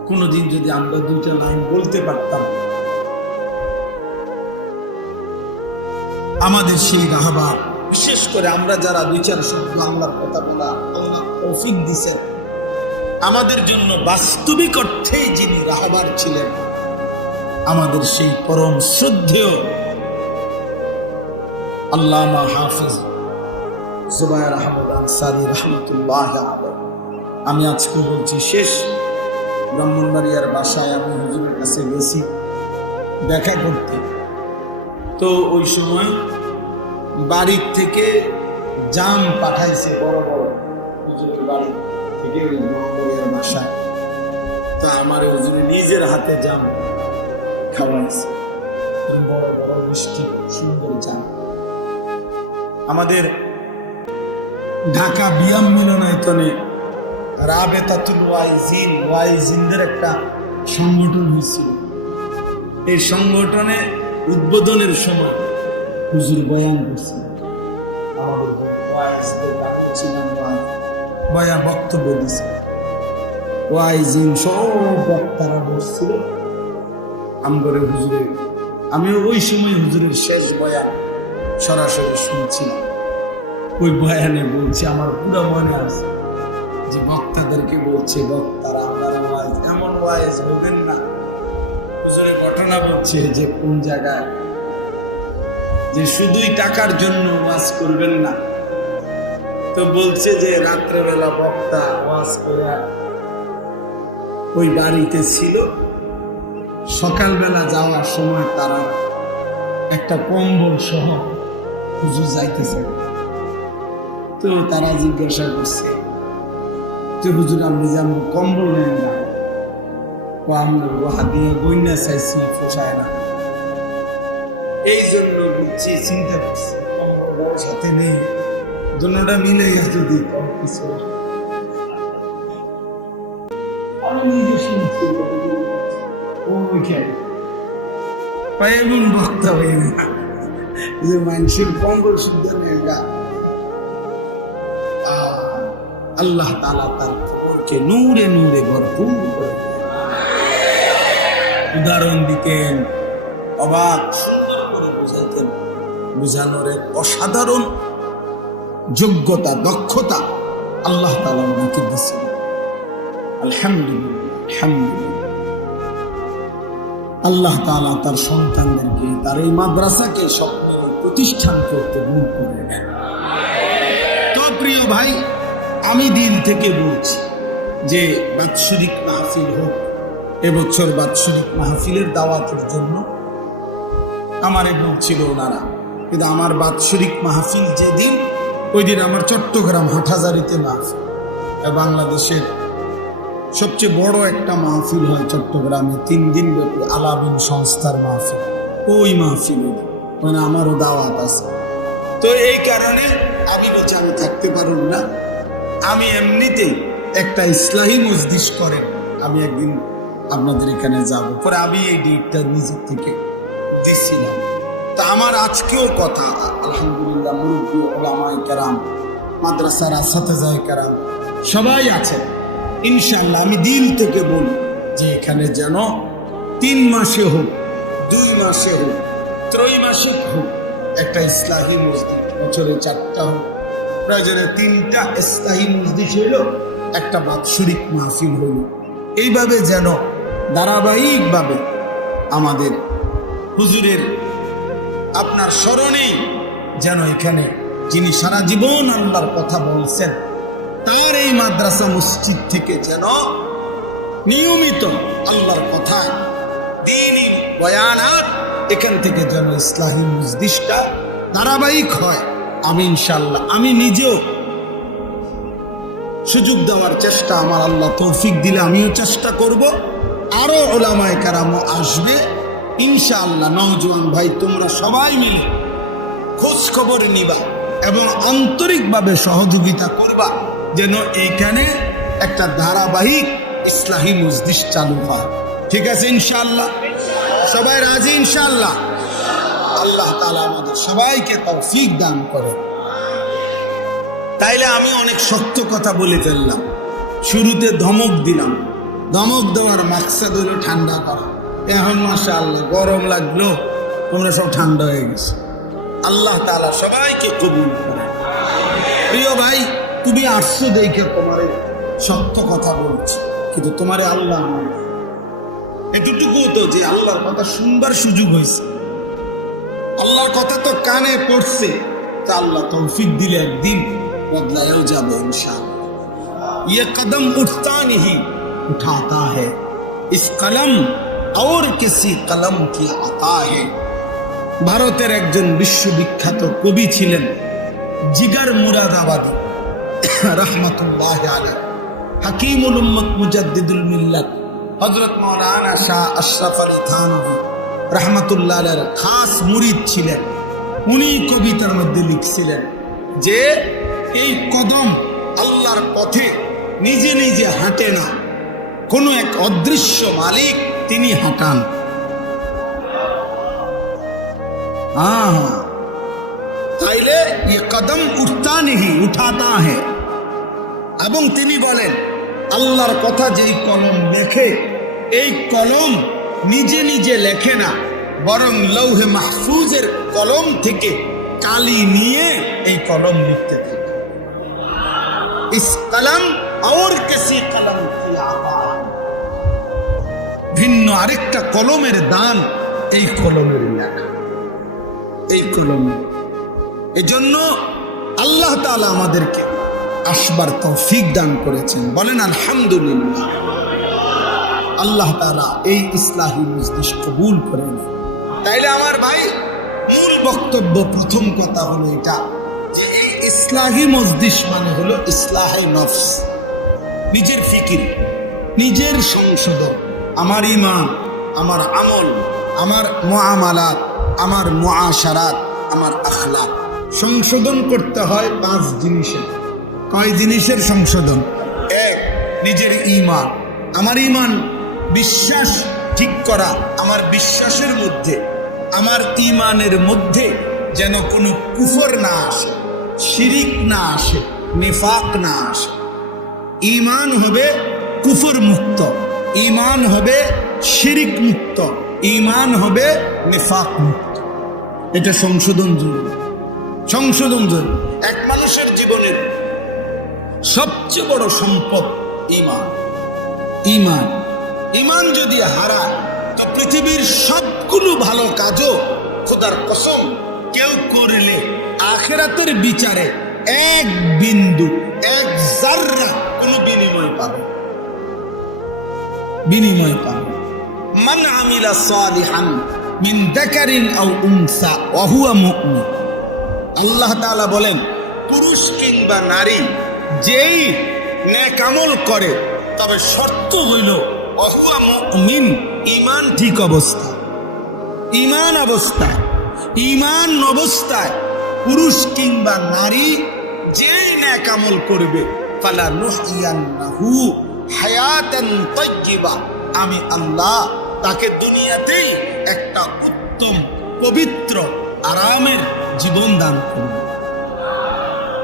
কোনদিন যদি আমরা দুইটা লাইন বলতে পারতাম, আমাদের সেই রাহবা, বিশেষ করে আমরা যারা দুই চার শব্দ বাংলার কথা বলা আল্লাহ তৌফিক দিয়েছেন, আমাদের জন্য বাস্তবিক অর্থেই যিনি রাহবার ছিলেন, আমাদের সেই পরম শ্রদ্ধেয় আল্লামা হাফিজ জুবায়ের আহমদ আনসারী রাহমাতুল্লাহ আলাইহি। আমি আজকে বলছি, শেষ ব্রাহ্মণবাড়িয়ার বাসায় আমি হুজুরের কাছে গেছি দেখা করতে। তো ওই সময় বাড়ির থেকে জাম পাঠাইছে, বড় বড় হুজুরের বাড়ি থেকে ওই বড় বাসায়। তো আমার হুজুরে নিজের হাতে জাম খাওয়াইছে, বড় বড় মিষ্টি সুন্দর জাম। আমাদের ঢাকা বিয়াম মিলনায়তনে রাবেতাতুল ওয়াইজিনদের একটা সংগঠন হয়েছিল। এই সংগঠনে উদ্বোধনের সময় হুজুর বয়ান করছিল, বয়ান বক্তব্য দিছিল, ওয়াইজিন সব বক্তারা বসছিল আমগরে হুজুরে। আমিও ওই সময় হুজুরের শেষ বয়ান সরাসরি শুনছিলাম। ওই বয়ানে বলছে, আমার পুরো মনে আছে যে বক্তাদেরকে বলছে, বক্তারা আপনার ওয়াইজ এমন ওয়াইজ বলবেন না। হুজুরের ঘটনা বলছে যে কোন জায়গায় যে শুধুই টাকার জন্য ওয়াজ করবেন না। তো বলছে যে রাত্রেবেলা বক্তা ওয়াজ করে ওই বাড়িতে ছিল, সকালবেলা যাওয়ার সময় তারা একটা কম্বল সহ হুজুর যাইতেছে। তো তারা জিজ্ঞাসা করছে যে হুজুর আপনি যেমন কম্বল নেন না, ও আমরা হাত দিয়ে বইনা চাইছি, পোষায় না। এই জন্য বুঝছি, চিন্তা করছি কম্বল সাথে নেই, দুটোটা মিলে গেছে। যদি আমি নিজে শুনছি এমন বক্তা হয়ে না যে মানুষের কম্বল শুদ্ধ নেই। আল্লাহ তাআলা তার কবরকে নূরে নূরে ভরপুর করে উদাহরণ দিতেন, অবাক সুন্দর করে বুঝাইতেন। বুঝানোর এক অসাধারণ যোগ্যতা, দক্ষতা আল্লাহ তাআলা ওনাকে দিয়েছেন। আলহামদুলিল্লাহ, আলহামদুলিল্লাহ। আল্লাহ তাআলা তার সন্তানদেরকে, তার এই মাদ্রাসাকে স্বপ্নের প্রতিষ্ঠান করতে ভুল করে নেন। তো প্রিয় ভাই, আমি দিন থেকে বলছি যে বাৎসরিক মাহফিল হোক, এবছর বাৎসরিক মাহফিলের দাওয়াতের জন্য আমারে বলছিল ওনারা, কিন্তু আমার বাৎসরিক মাহফিল যেদিন, ওই দিন আমার চট্টগ্রাম হাটহাজারীতে মাহফিল। বাংলাদেশের সবচেয়ে বড় একটা মাহফিল হয় চট্টগ্রামে, 3 দিন ব্যাপী আলামিন সংস্থার মাহফিল। ওই মাহফিল মানে আমারও দাওয়াত আছে। তো এই কারণে আমি বলছি আমি থাকতে পারুন না, আমি এমনিতেই একটা ইসলাহী মজলিস করেন, আমি একদিন আপনাদের এখানে যাব। পরে আমি এই ডেটটা নিজের থেকে দিচ্ছিলাম। তা আমার আজকেও কথা, আলহামদুলিল্লাহ, মুরব্বী ওলামায়ে কেরাম, মাদ্রাসার আসাতেজায়ে কেরাম সবাই আছেন। ইনশাআল্লাহ আমি দিল থেকে বলি যে এখানে যেন 3 মাসে হোক, 2 মাসে হোক, ত্রৈমাসিক হোক, একটা ইসলাহী মসজিদ, বছরে 4টা হোক, প্রয়োজনে 3টা ইসলাহী মসজিদ হইল, একটা বাৎসরিক মাহফিল হইল। এইভাবে যেন ধারাবাহিকভাবে আমাদের হুজুরের আপনার স্মরণেই যেন এখানে যিনি সারা জীবন আল্লাহর কথা বলছেন, তার এই মাদ্রাসা মসজিদ থেকে যেন নিয়মিত আল্লাহর কথা, দ্বীনি বয়ানাত, এখান থেকে যেন ইসলাহী মজলিসটা ধারাবাহিক হয়। আমি ইনশাআল্লাহ, আমি নিজেও সুযোগ দেওয়ার চেষ্টা, আমার আল্লাহ তৌফিক দিলে আমিও চেষ্টা করব। আরো ওলামায়ে কেরামও আসবে ইনশাআল্লাহ। নওজোয়ান ভাই, তোমরা সবাই মিলে খোঁজ খবর নিবা এবং আন্তরিকভাবে সহযোগিতা করবা যেন এইখানে একটা ধারাবাহিক ইসলাহী মজলিস চালু হয়। ঠিক আছে ইনশাআল্লাহ? সবাই রাজি ইনশাআল্লাহ? আল্লাহ তাআলা আমাদের সবাইকে তৌফিক দান করে। তাইলে আমি অনেক সত্য কথা বলে ফেললাম, শুরুতে ধমক দিলাম। ধমক দেওয়ার মাকসাদ হলো ঠান্ডা করা। এখন মাশাআল্লাহ গরম লাগলো, তোমরা সব ঠান্ডা হয়ে গেছে। আল্লাহ তাআলা সবাইকে কবুল করে। প্রিয় ভাই, তুমি আসছো দেখে তোমারে সত্য কথা বলছি, কিন্তু তোমারে আল্লাহ এতটুকু তো যে আল্লাহর কথা শুনবার সুযোগ হয়েছে, আল্লাহর কথা তো কানে পড়ছে, তা আল্লাহ তৌফিক দিলে একদিন বদলায়ও যাবে ইনশাআল্লাহ। ये कदम उठता नहीं उठाता है, इस कलम और किसी कलम की अता है। ভারতের একজন বিশ্ববিখ্যাত কবি ছিলেন জিগার মুরাদাবাদী রহমতুল্লাহ আলাইহি, হাকিমুল উম্মত মুজাদ্দিদুল মিল্লাত হযরত মাওলানা শাহ আশরাফ আলী থানভী রহমতুল্লাহ আলাইহির খাস মুরিদ ছিলেন। উনি কবিতার মধ্যে লিখছিলেন যে এই কদম আল্লাহর পথে নিজে নিজে হাঁটে না, কোনো এক অদৃশ্য মালিক তিনি হাঁটান। তাইলে ये कदम उठता नहीं उठाता है। এবং তিনি বলেন আল্লাহর কথা যেই কলম লেখে, এই কলম নিজে নিজে লেখে না, বরং লৌহে মাহফুজের কলম থেকে কালি নিয়ে এই কলম লিখতে থাকে। ইস কলম और किसी कलम की आवाज, ভিন্ন আরেকটা কলমের দান এই কলমের লেখা, এই কলম। এজন্য আল্লাহ তাআলা আমাদেরকে আসবার তৌফিক দান করেছেন, বলেন আলহামদুলিল্লাহ। আল্লাহ তাআলা এই ইসলাহি মজলিস কবুল করে নেন। তাইলে আমার ভাই, মূল বক্তব্য প্রথম কথা হলো এটা যে এই ইসলাহি মজলিস মানে হলো ইসলাহে নফস, নিজের ফিকির, নিজের সংশোধন, আমার ঈমান, আমার আমল, আমার মুআমালাত, আমার মুআশারাত, আমার আখলাক সংশোধন করতে হয় 5 জিনিসে। কয় জিনিসের সংশোধন? 1, নিজের ঈমান, আমার ঈমান বিশ্বাস ঠিক করা, আমার বিশ্বাসের মধ্যে, আমার ঈমানের মধ্যে যেন কোনো কুফর না আসে, শিরিক না আসে, নিফাক না আসে। ঈমান হবে কুফর মুক্ত, ঈমান হবে শিরিক মুক্ত, ঈমান হবে নিফাক মুক্ত। এটা সংশোধন জরুরি, সংশোধন জরুরি। এক মানুষের জীবনের সবচেয়ে বড় সম্পদ ঈমান। ঈমান ঈমান যদি হারায় তো পৃথিবীর সবগুলো ভালো কাজও খোদার কসম কেউ করলে আখিরাতের বিচারে 1 বিন্দু 1 জাররা কোনো বিনিময় পাবে, বিনিময় পাবে। মান আমিলা সালিহান মিন যাকারিন আও উনসা ওয়া হুয়া মুমিন। আল্লাহ তাআলা বলেন, পুরুষ কিংবা নারী যেই নেক আমল করে, তবে শর্ত হইল ওয়া হুয়া মুমিন, ঈমান ঠিক অবস্থা, ঈমান অবস্থায়, ঈমান অবস্থায় পুরুষ কিংবা নারী যেই নেক আমল করবে, ফালা নুহইয়ান্নাহু হায়াতান তাইয়্যিবা, আমি আল্লাহ তাকে দুনিয়াতেই একটা উত্তম পবিত্র আরামের জীবন দান করব।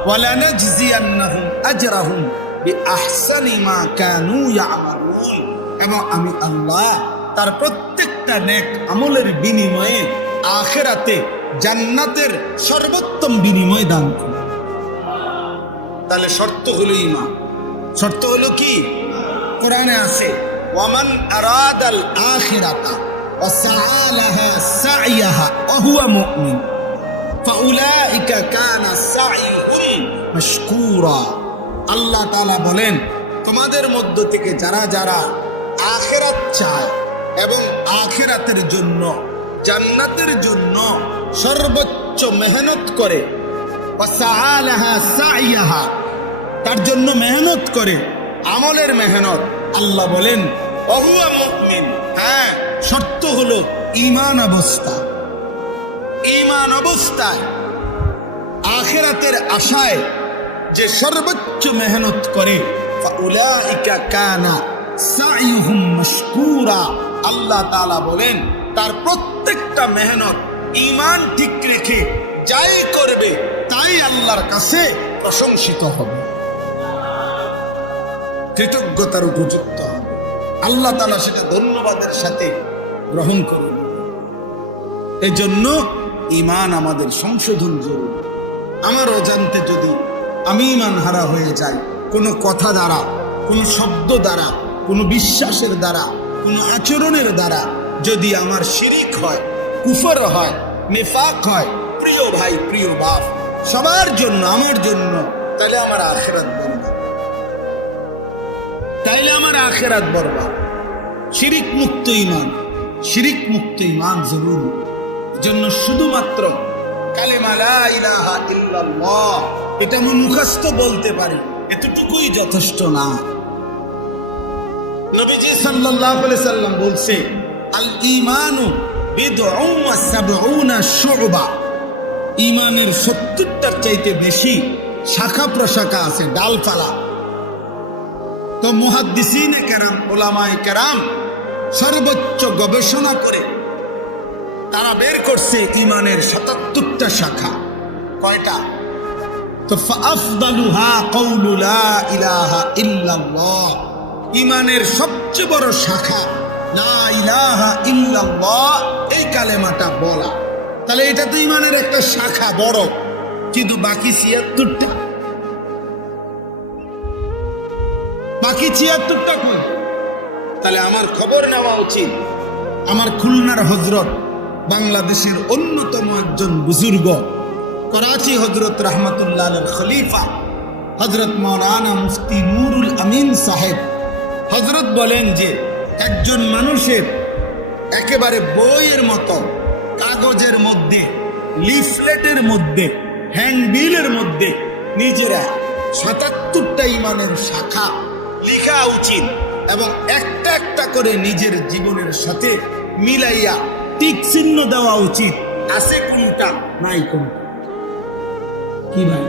ওয়ালা নাজজিয়ান্নাহুম আজরাহুম বিআহসানি মা কানু ইয়ামালুন, এবং আমি আল্লাহ তার প্রত্যেকটা নেক আমলের বিনিময়ে আখিরাতে জান্নাতের সর্বোত্তম বিনিময় দান করব। তাহলে শর্ত হলো ঈমান। শর্ত হলো কি? কোরআনে আছে, ওয়ামান আরাদাল আখিরাতা ওয়া সাআ লাহা সা'য়াহা ওয়া হুয়া মুমিন ফাউলাইকা কানা সা'য়ুহুম মাশকুরা। আল্লাহ তাআলা বলেন, তোমাদের মধ্য থেকে যারা যারা আখিরাত চায় এবং আখিরাতের জন্য, জান্নাতের জন্য সর্বোচ্চ মেহনত করে, ওয়া সাআ লাহা সা'য়াহা, তার জন্য মেহনত করে, আমলের মেহনত, আল্লাহ বলেন ওয়া হুয়া মুমিন। হ্যাঁ, শর্ত হলো ঈমান অবস্থা। ঈমান অবস্থায় আখিরাতের আশায় যে সর্বোচ্চ মেহনত করে, ফাউলাইকা কানা সা'য়ুহুম মাশকুরা। আল্লাহ তাআলা বলেন, তার প্রত্যেকটা মেহনত ঈমান ঠিক রেখে যাই করবে তাই আল্লাহর কাছে প্রশংসিত হবে, কৃতজ্ঞতার উপযুক্ত হবে। আল্লাহ তাআলা সেটা ধন্যবাদের সাথে গ্রহণ করুন। এই জন্য ঈমান আমাদের সংশোধন জরুরি। আমার অজান্তে যদি আমি ঈমান হারা হয়ে যাই, কোনো কথা দ্বারা, কোনো শব্দ দ্বারা, কোনো বিশ্বাসের দ্বারা, কোনো আচরণের দ্বারা যদি আমার শিরিক হয়, কুফর হয়, নিফাক হয়, প্রিয় ভাই, প্রিয় বাপ, সবার জন্য, আমার জন্য, তাহলে আমার আখিরাত বরবাদ, তাইলে আমার আখিরাত বরবাদ। শিরিক মুক্ত ঈমান, শিরিক মুক্ত ঈমান জরুরি। জন্য শুধুমাত্র কালেমা লা ইলাহা ইল্লাল্লাহ এটা আমি মুখস্থ বলতে পারি, এতটুকুই যথেষ্ট না। নবীজি সাল্লাল্লাহু আলাইহি সাল্লাম বলছে, আল ঈমানু বিদউন ওয়া সাবউনা শুবা, ঈমানের 70টার চাইতে বেশি শাখা প্রশাখা আছে, ডালপালা। তো মুহাদ্দিসিনে কেরাম, উলামায়ে কেরাম সর্বোচ্চ গবেষণা করে তারা বের করছে ঈমানের 77টা শাখা। কয়টা? তো ফাআফদালুহা কাউলু লা ইলাহা ইল্লাল্লাহ, ঈমানের সবচেয়ে বড় শাখা লা ইলাহা ইল্লাল্লাহ, এই কালেমাটা বলা। তাহলে এটা তো ঈমানের একটা শাখা বড়, কিন্তু বাকি 76টা, বাকি 76টা কোন? তাহলে আমার খবর নেওয়া উচিত। আমার খুলনার হযরত, বাংলাদেশের অন্যতম একজন বুজুর্গ, করাচি হযরত রাহমাতুল্লাহ আলাইহির খলিফা হযরত মাওলানা মুফতি নুরুল আমিন সাহেব হযরত বলেন যে একজন মানুষের একেবারে বইয়ের মতো কাগজের মধ্যে, লিফলেটের মধ্যে, হ্যান্ডবিলের মধ্যে নিজেরা 77টা ঈমানের শাখা লেখা উচিত এবং একটা একটা করে নিজের জীবনের সাথে মিলাইয়া টিক চিহ্ন দেওয়া উচিত। আছে কোনটা, নাই কোনটা। কি ভাই,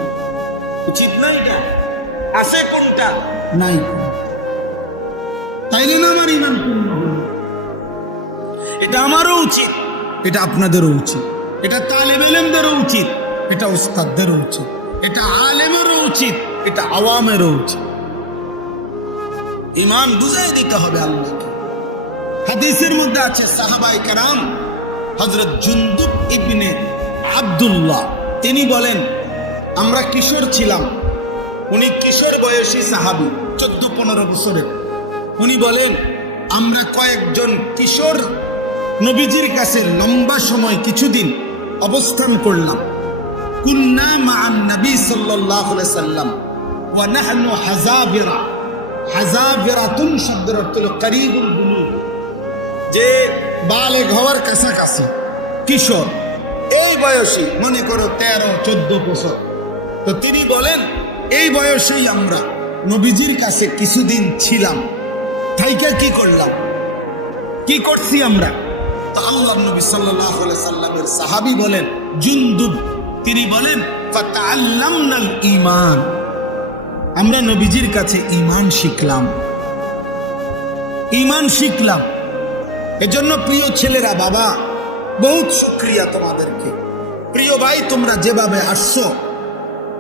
উচিত না এটা? আছে কোনটা, নাই কোনটা। তাইলে না আমার ঈমান পূর্ণ হলো। এটা আমারও উচিত, এটা আপনাদেরও উচিত, এটা তালেব ইলমদেরও উচিত, এটা উস্তাদদেরও উচিত, এটা আলেমেরও উচিত, এটা আওয়ামেরও উচিত। ঈমান বুঝাই দিতে হবে আল্লাহকে। হাদিসের মধ্যে আছে সাহাবায়ে কেরাম হযরত জুনদুব ইবনে আব্দুল্লাহ তিনি বলেন, আমরা কিশোর ছিলাম। উনি কিশোর বয়সী সাহাবী, 14-15 বছরের। উনি বলেন, আমরা কয়েকজন কিশোর নবীজির কাছে লম্বা সময় কিছুদিন অবস্থান করলাম। কুন্না মা'আন নবী সাল্লাল্লাহু আলাইহি সাল্লাম ওয়া নাহনু হাযাবিরা। হাযাবিরাতুন শব্দের অর্থ হলো করিবুল বুলুগ, যে বালেগ হওয়ার কাছাকাছি কিশোর, এই বয়সী, মনে করো 13-14 বছর। তো তিনি বলেন, এই বয়সেই আমরা নবীজির কাছে কিছুদিন ছিলাম। থাইকা কি করলাম, কি করছি আমরা? তো আল্লাহর নবী সাল্লাল্লাহু আলাইহি সাল্লামের সাহাবী বলেন জুনদুব, তিনি বলেন ফাতাআল্লামনাল ঈমান, আমরা নবীজির কাছে ঈমান শিখলাম, ঈমান শিখলাম। এজন্য প্রিয় ছেলেরা, বাবা বহুত শুকরিয়া তোমাদেরকে। প্রিয় ভাই, তোমরা যেভাবে আসছো,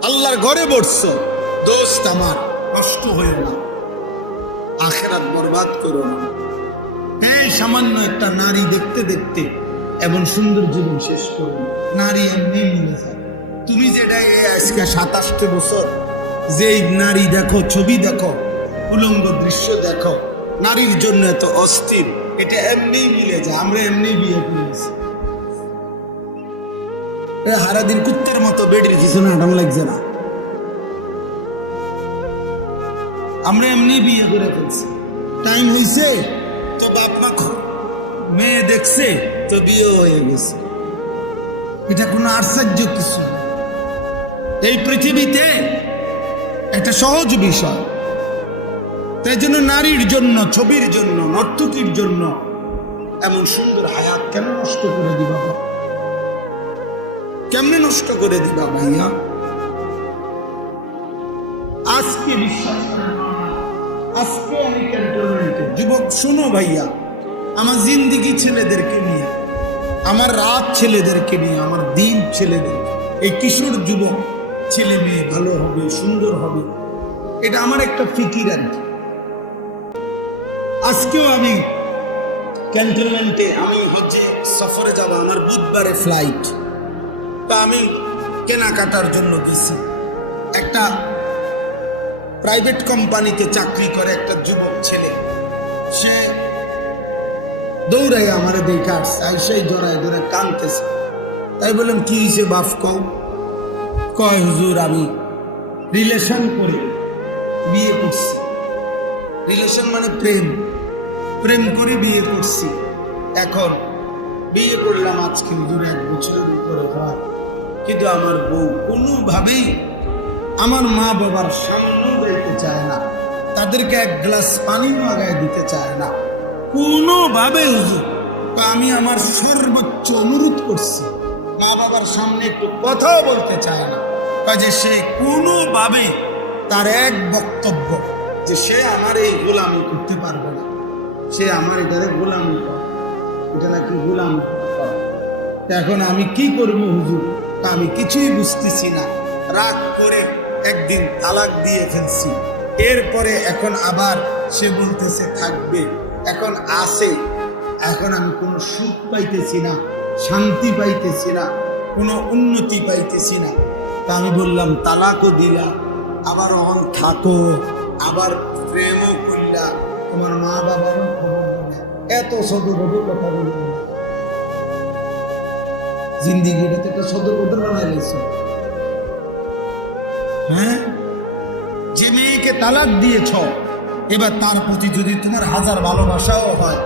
আল্লাহর ঘরে বসছো, দোস্ত আমার কষ্ট হয়ে না, আখিরাত বরবাদ করো না। হ্যাঁ, সামান্য একটা নারী দেখতে দেখতে এমন সুন্দর জীবন শেষ করো না। নারী এমনি মিলে যায়। তুমি যেটা আজকে 27 বছর যেই নারী দেখো, ছবি দেখো, উলঙ্গ দৃশ্য দেখো, নারীর জন্য এত অস্থির, এটা এমনি মিলে যায়। আমরা এমনি বিয়ে করেছি, সারাদিন কুত্তের মতো বেডের পিছনে হাঁটানো লাগছে না, আমরা এমনি বিয়ে করে ফেলছি। টাইম হয়েছে তো বাপ মা মেয়ে দেখছে তো বিয়ে হয়ে গেছে। এটা কোনো আশ্চর্য কিছু না। এই পৃথিবীতে একটা সহজ বিষয়। তাই জন্য নারীর জন্য, ছবির জন্য, নর্তকীর জন্য এমন সুন্দর হায়াত কেন নষ্ট করে দিবা? কেমনে নষ্ট করে দিবা ভাইয়া? আজকে বিশ্বাস করেন, আজকে আমি ক্যান্টনমেন্টে যুবক, শোনো ভাইয়া, আমার জিন্দিগি ছেলেদেরকে নিয়ে, আমার রাত ছেলেদেরকে নিয়ে, আমার দিন ছেলেদেরকে, এই কিশোর যুবক ছেলে মেয়ে ভালো হবে, সুন্দর হবে, এটা আমার একটা ফিকির আর কি। আজকেও আমি ক্যান্টনমেন্টে, আমি হচ্ছে সফরে যাব, আমার বুধবারে ফ্লাইট। তা আমি কেনাকাটার জন্য গেছি। একটা প্রাইভেট কোম্পানিতে চাকরি করে একটা যুবক ছেলে, সে দৌড়াই আমার দেখা আসছে, সেই জড়ায় ধরে কাঁদতেছে। তাই বললাম, কি হিসেবে বাপ কও? কয়, হুজুর আমি রিলেশন করে বিয়ে করছি। রিলেশন মানে প্রেম, প্রেম করে বিয়ে করছি। এখন বিয়ে করলাম আজকে হুজুর 1 বছরের উপরে হয়, কিন্তু আমার বউ কোনোভাবেই আমার মা বাবার সামনেও যেতে চায় না, তাদেরকে 1 গ্লাস পানি মাগায় দিতে চায় না কোনোভাবে। হুজুর আমি আমার সর্বোচ্চ অনুরোধ করছি, মা বাবার সামনে একটু কথাও বলতে চায় না, কাজে সে কোনোভাবে তার এক বক্তব্য যে সে আমার এই গোলামি করতে পারবে না, সে আমার এটারে গোলামি করে, এটা নাকি গোলামি করে। এখন আমি কি করবো হুজুর? আমি কিছুই বুঝতেছি না। রাগ করে একদিন তালাক দিয়ে ফেলছি, এরপরে এখন আবার সে বলতেছে থাকবে, এখন আসে, এখন আমি কোনো সুখ পাইতেছি না, শান্তি পাইতেছি না, কোনো উন্নতি পাইতেছি না। তা আমি বললাম তালাকও দিলা, আবার অন থাকো, আবার প্রেমও করলা, তোমার মা বাবারও খবর নেবে, এত ছোট ছোট কথা বলবো না। জিন্দিগিটাতে একটা সদর বদল বানাই লেছো। হ্যাঁ, যে মেয়েকে তালাক দিয়েছ, এবার তার প্রতি যদি তোমার হাজার ভালোবাসাও হয়,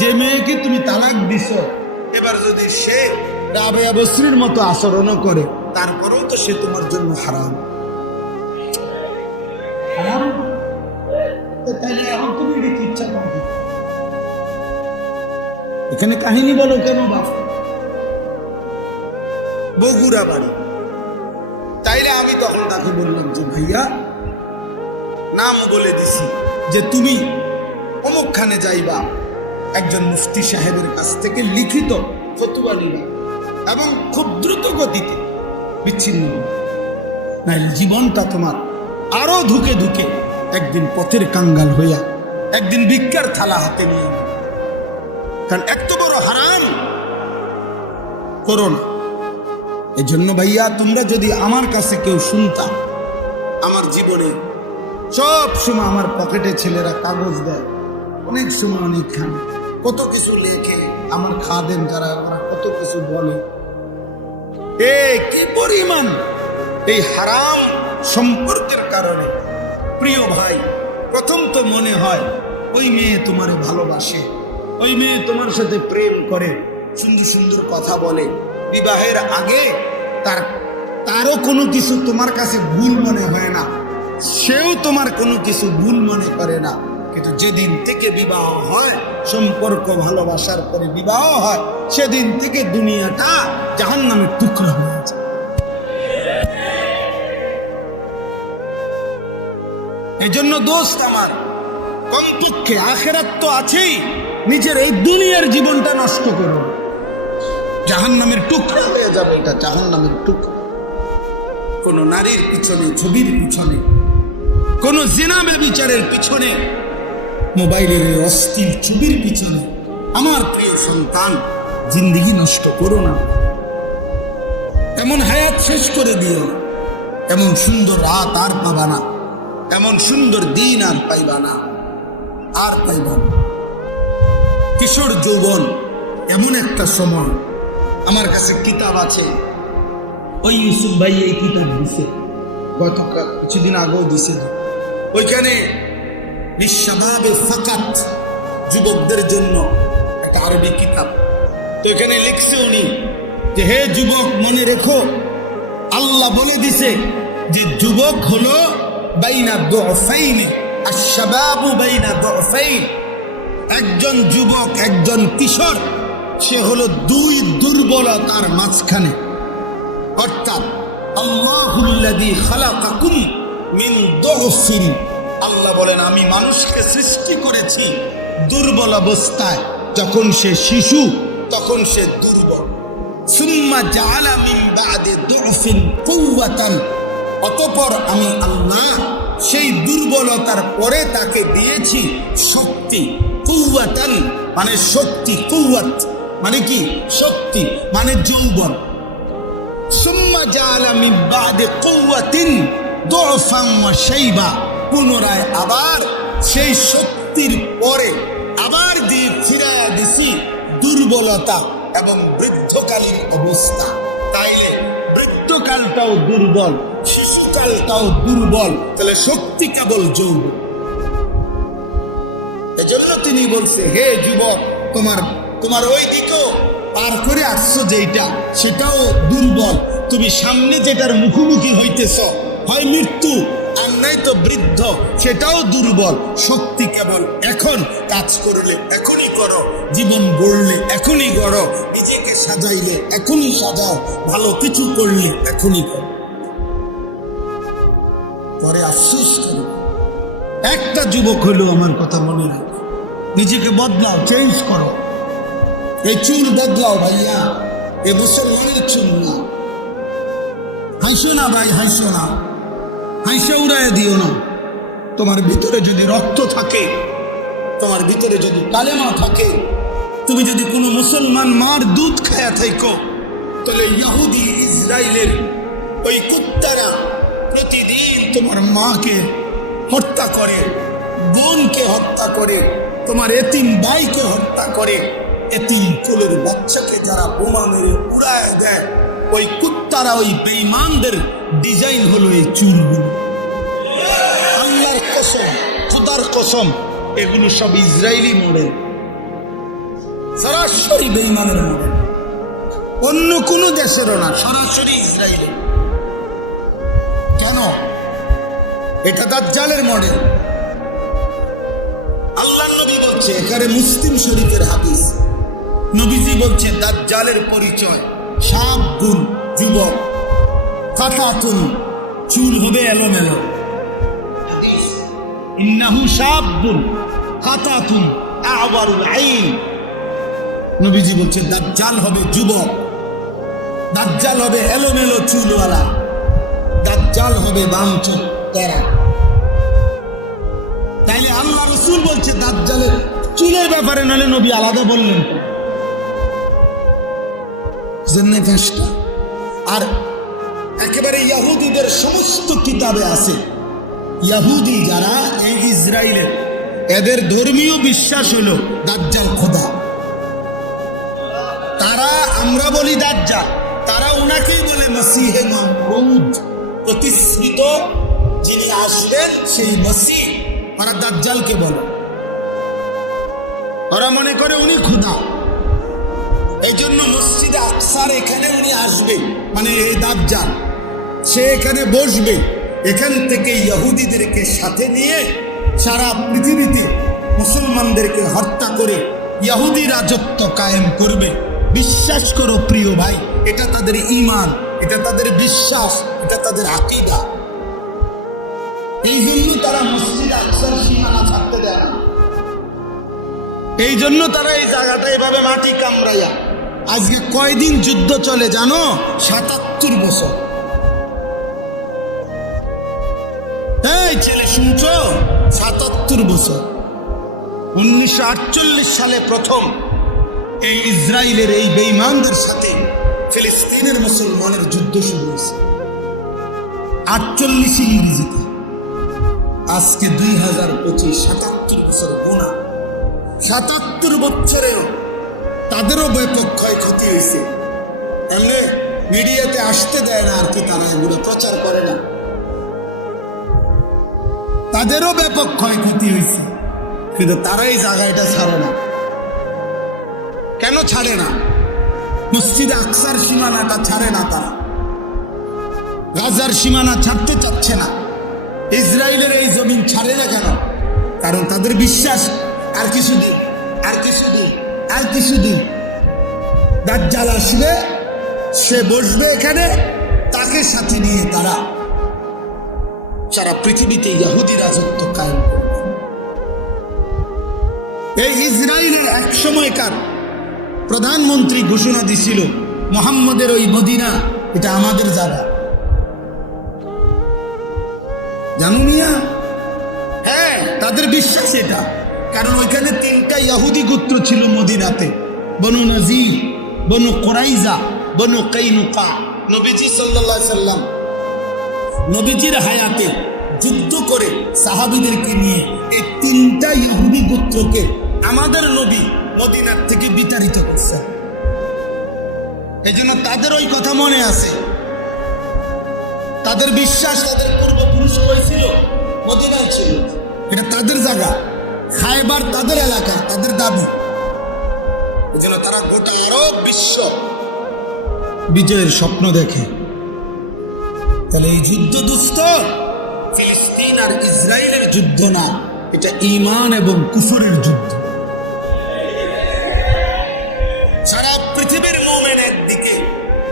যে মেয়েকে তুমি তালাক দিছ, এবার যদি সে রাবেয়া বসরির মতো আচরণও করে, তারপরেও তো সে তোমার জন্য হারাম। তাইলে এখন তুমি দেখি ইচ্ছা করো, এখানে কাহিনী বলো কেন বাপ? বগুড়া বাড়ি। তাইলে আমি তখন তাকে বললাম যে ভাইয়া, নাম বলে দিছি যে তুমি অমুকখানে যাইবা, একজন মুফতি সাহেবের কাছ থেকে লিখিত ফতোয়া নিবা, এবং খুব দ্রুত গতিতে বিচ্ছিন্ন, নাইলে জীবনটা তোমার আরো ধুকে ধুকে একদিন পথের কাঙ্গাল হইয়া একদিন ভিক্ষার থালা হাতে নিয়ে, কারণ এত বড় হারাম করো না। এই জন্য ভাইয়া, তোমরা যদি আমার কাছে কেউ শুনতাম, আমার জীবনে সব সময় আমার পকেটে ছেলেরা কাগজ দেয়, অনেক সময় অনেকখানে কত কিছু লেখে, আমার খাদেম যারা ওরা কত কিছু বলে, কি পরিমাণ এই হারাম সম্পর্কের কারণে। প্রিয় ভাই, প্রথম তো মনে হয় ওই মেয়ে তোমারে ভালোবাসে, ওই মেয়ে তোমার সাথে প্রেম করে, সুন্দর সুন্দর কথা বলে, বিবাহের আগে তারও কোনো কিছু তোমার কাছে ভুল মনে হয় না, সেও তোমার কোনো কিছু ভুল মনে করে না। কিন্তু যেদিন থেকে বিবাহ হয়, সম্পর্ক ভালোবাসার পরে বিবাহ হয়, সেদিন থেকে দুনিয়াটা জাহান্নামের টুকরা হয়ে যায়। এই জন্য দোস্ত আমার, কমপক্ষে আখেরাত তো আছেই, নিজের এই দুনিয়ার জীবনটা নষ্ট করো, জাহান্নামের টুকরা হয়ে যাবে, এটা জাহান্নামের টুকরা। কোন নারীর পিছনে, ছবির পিছনে, কোন জিনা ব্যভিচারের পিছনে, মোবাইলের অস্থির ছবির পিছনে আমার প্রিয় সন্তান জিন্দেগি নষ্ট করো না। এমন হায়াত শেষ করে দিও, এমন সুন্দর রাত আর পাবা না, এমন সুন্দর দিন আর পাইবা না, আর পাইবা না। কিশোর যৌবন এমন একটা সময়, আমার কাছে কিতাব আছে, ওই ইউসুফ ভাই এই কিতাব দিছে, গতকাল কিছুদিন আগেও দিছে, ওইখানে বিশ্বভাবে ফাকাত, যুবকদের জন্য একটা আরবি কিতাব। তো এখানে লিখছে উনি যে হে যুবক, মনে রেখো, আল্লাহ বলে দিছে যে যুবক হলো বাইনা দুফাইন, আশ-শাবাবু বাইনা দুফাইন। একজন যুবক, একজন কিশোর, সে হলো 2 দুর্বলতার মাঝখানে। অর্থাৎ আল্লাহুল্লাযী খালাকাকুম মিন দুফিন, আল্লাহ বলেন আমি মানুষকে সৃষ্টি করেছি দুর্বল অবস্থায়। যখন সে শিশু তখন সে দুর্বল। সুম্মা জাআলা মিন বা'দি দুফিন কুওয়াতান, অতঃপর আমি আল্লাহ সেই দুর্বলতার পরে তাকে দিয়েছি শক্তি। কুওয়াতান মানে শক্তি, কুওয়াত মানে কি? শক্তি মানে যৌবন। সুম্মা জাআলা মিন বা'দি কুওয়াতিন দুফান ওয়া শাইবা, পুনরায় আবার সেই শক্তির পরে আবার দিয়ে ফিরাইয়া দিছি দুর্বলতা এবং বৃদ্ধকালীন অবস্থা। তাইলে বৃদ্ধকালটাও দুর্বল, শিশুকালটাও দুর্বল, তাহলে শক্তি কেবল যৌবন। এজন্য তিনি বলছে হে যুবক, তোমার ওই দিকেও পার করে আসছো যেটা সেটাও দুর্বল। তুমি সামনে যেটার মুখোমুখি হইতেছ হয় মৃত্যু আর নাই তো বৃদ্ধ, সেটাও দুর্বল। শক্তি কেবল এখন, কাজ করলে এখনই করো, জীবন গড়লে এখনই গড়ো, নিজেকে সাজাইলে এখনই সাজাও, ভালো কিছু করলে এখনই করো, পরে আফসোস করো। একটা যুবক হইলেও আমার কথা মনে রাখো, নিজেকে বদলাও, চেঞ্জ করো। এই চুল বদলাও ভাইয়া, এ মুসলমানের চুল না। হাসো না ভাই, হাসো না, হাসে উড়াই দিও না। তোমার ভিতরে যদি রক্ত থাকে, তোমার ভিতরে যদি কালেমা থাকে, তুমি যদি কোনো মুসলমান মার দুধ খায়া থাকো, তাহলে ইহুদি ইসরায়েলের ওই কুত্তারা প্রতিদিন তোমার মাকে হত্যা করে, বোনকে হত্যা করে, তোমার এতিম ভাইকে হত্যা করে, এতিম কোলের বাচ্চাকে যারা বোমা মেরে উড়ায় দেয়, ওই কুত্তারা, ওই বেঈমানদের ডিজাইন হলো এই চুলগুলো। আল্লাহর কসম, খোদার কসম, এগুলো সব ইসরায়েলি মডেল, সরাসরি বেঈমানের মডেল, অন্য কোনো দেশেরও না, সরাসরি ইসরায়েলি। কেন? এটা দাজ্জালের মডেল। আল্লাহর নবী বলছে, এখানে মুসলিম শরীফের হাদিস, নবীজি বলছে দাজ্জালের পরিচয় শাবুন, যুবক, কাতাতুন, চুল হবে এলোমেলো। ইন্নাহু শাবুন কাতাতুন আওয়ারুল আইন। নবীজি বলছে দাজ্জাল হবে যুবক, দাজ্জাল হবে এলোমেলো চুলওয়ালা, দাজ্জাল হবে বামচুল তেরা। তাইলে আল্লাহ রাসূল বলছে দাজ্জালের চুলের ব্যাপারে, নালে নবী আলাদা বললেন। আর একেবারে ইহুদিদের সমস্ত কিতাবে আছে, ইহুদি যারা এই ইসরায়েলের, এদের ধর্মীয় বিশ্বাস হলো দাজ্জাল খোদা। তারা, আমরা বলি দাজ্জাল, তারা উনাকেই বলে মসিহে মাউউদ, প্রতিশ্রুত যিনি আসবেন সেই মসিহ। ওরা দাজ্জালকে বলে, ওরা মনে করে উনি খোদা। এই জন্য মসজিদে আকসার এখানে উনি আসবে, মানে এই দাজ্জাল, সে এখানে বসবে, এখান থেকে ইহুদিদেরকে সাথে নিয়ে সারা পৃথিবীতে মুসলমানদেরকে হত্যা করে ইহুদি রাজত্ব কায়েম করবে। বিশ্বাস করো প্রিয় ভাই, এটা তাদের ঈমান, এটা তাদের বিশ্বাস, এটা তাদের আকীদা। এই জন্য তারা মসজিদে আকসার সীমানা ছাড়তে দেয় না, এই জন্য তারা এই জায়গাটা এভাবে মাটি কামড়াইয়া। আজকে কয়দিন যুদ্ধ চলে জানো? ৭৭ বছর। এই ছেলে শুনছো? ৭৭ বছর। 1948 সালে প্রথম এই ইসরায়েলের এই বেঈমানদের সাথে ফিলিস্তিনের মুসলমানের যুদ্ধ শুরু হয়েছে 48 ইংরেজিতে। আজকে 2025, ৭৭ বছর গোনা। ৭৭ বছরেও তাদেরও ব্যাপক ক্ষয়ক্ষতি হয়েছে। তাহলে মিডিয়াতে আসতে দেয় না আর কি, তারা এগুলো প্রচার করে না। তাদেরও ব্যাপক ক্ষয়ক্ষতি হয়েছে, কিন্তু তারা এই জায়গাটা ছাড়ে না। কেন ছাড়ে না? মসজিদে আকসার সীমানাটা ছাড়ে না তারা, গাজার সীমানা ছাড়তে চাচ্ছে না, ইসরায়েলের এই জমিন ছাড়ে না। কেন? কারণ তাদের বিশ্বাস আর কিছুদিন, আর কিছুদিন, আর কিছুদিন দাজ্জাল আসবে, সে বসবে এখানে, তাকে সাথে নিয়ে তারা সারা পৃথিবীতে ইহুদি রাজত্ব কায়েম করবে। এই ইসরায়েলের এক সময়কার প্রধানমন্ত্রী ঘোষণা দিছিল, মুহাম্মদের ওই মদিনা এটা আমাদের জায়গা। জানো মিয়া? হ্যাঁ, তাদের বিশ্বাস এটা। কারণ ওইখানে 3টা ইহুদি গোত্র ছিল মদিনাতে, বনু নজির, বনু কুরাইজা, বনু কাইনুকা। নবীজি সাল্লাল্লাহু আলাইহি সাল্লাম নবীজির হায়াতে যুদ্ধ করে সাহাবীদেরকে নিয়ে এই 3টা ইহুদি গোত্রকে আমাদের নবী মদিনার থেকে বিতাড়িত করছেন। এই জন্য তাদের ওই কথা মনে আছে। তাদের বিশ্বাস, তাদের পূর্বপুরুষ হয়েছিল মদিনায় ছিল, এটা তাদের জায়গা। খায়বার তাদের এলাকা, তাদের দাবি। এজন্য তারা গোটা আরব বিশ্ব বিজয়ের স্বপ্ন দেখে। তাহলে এই যুদ্ধ দুস্থ ফিলিস্তিন আর ইসরায়েলের যুদ্ধ না, এটা ঈমান এবং কুফরের যুদ্ধ। সারা পৃথিবীর মুমিনের দিকে,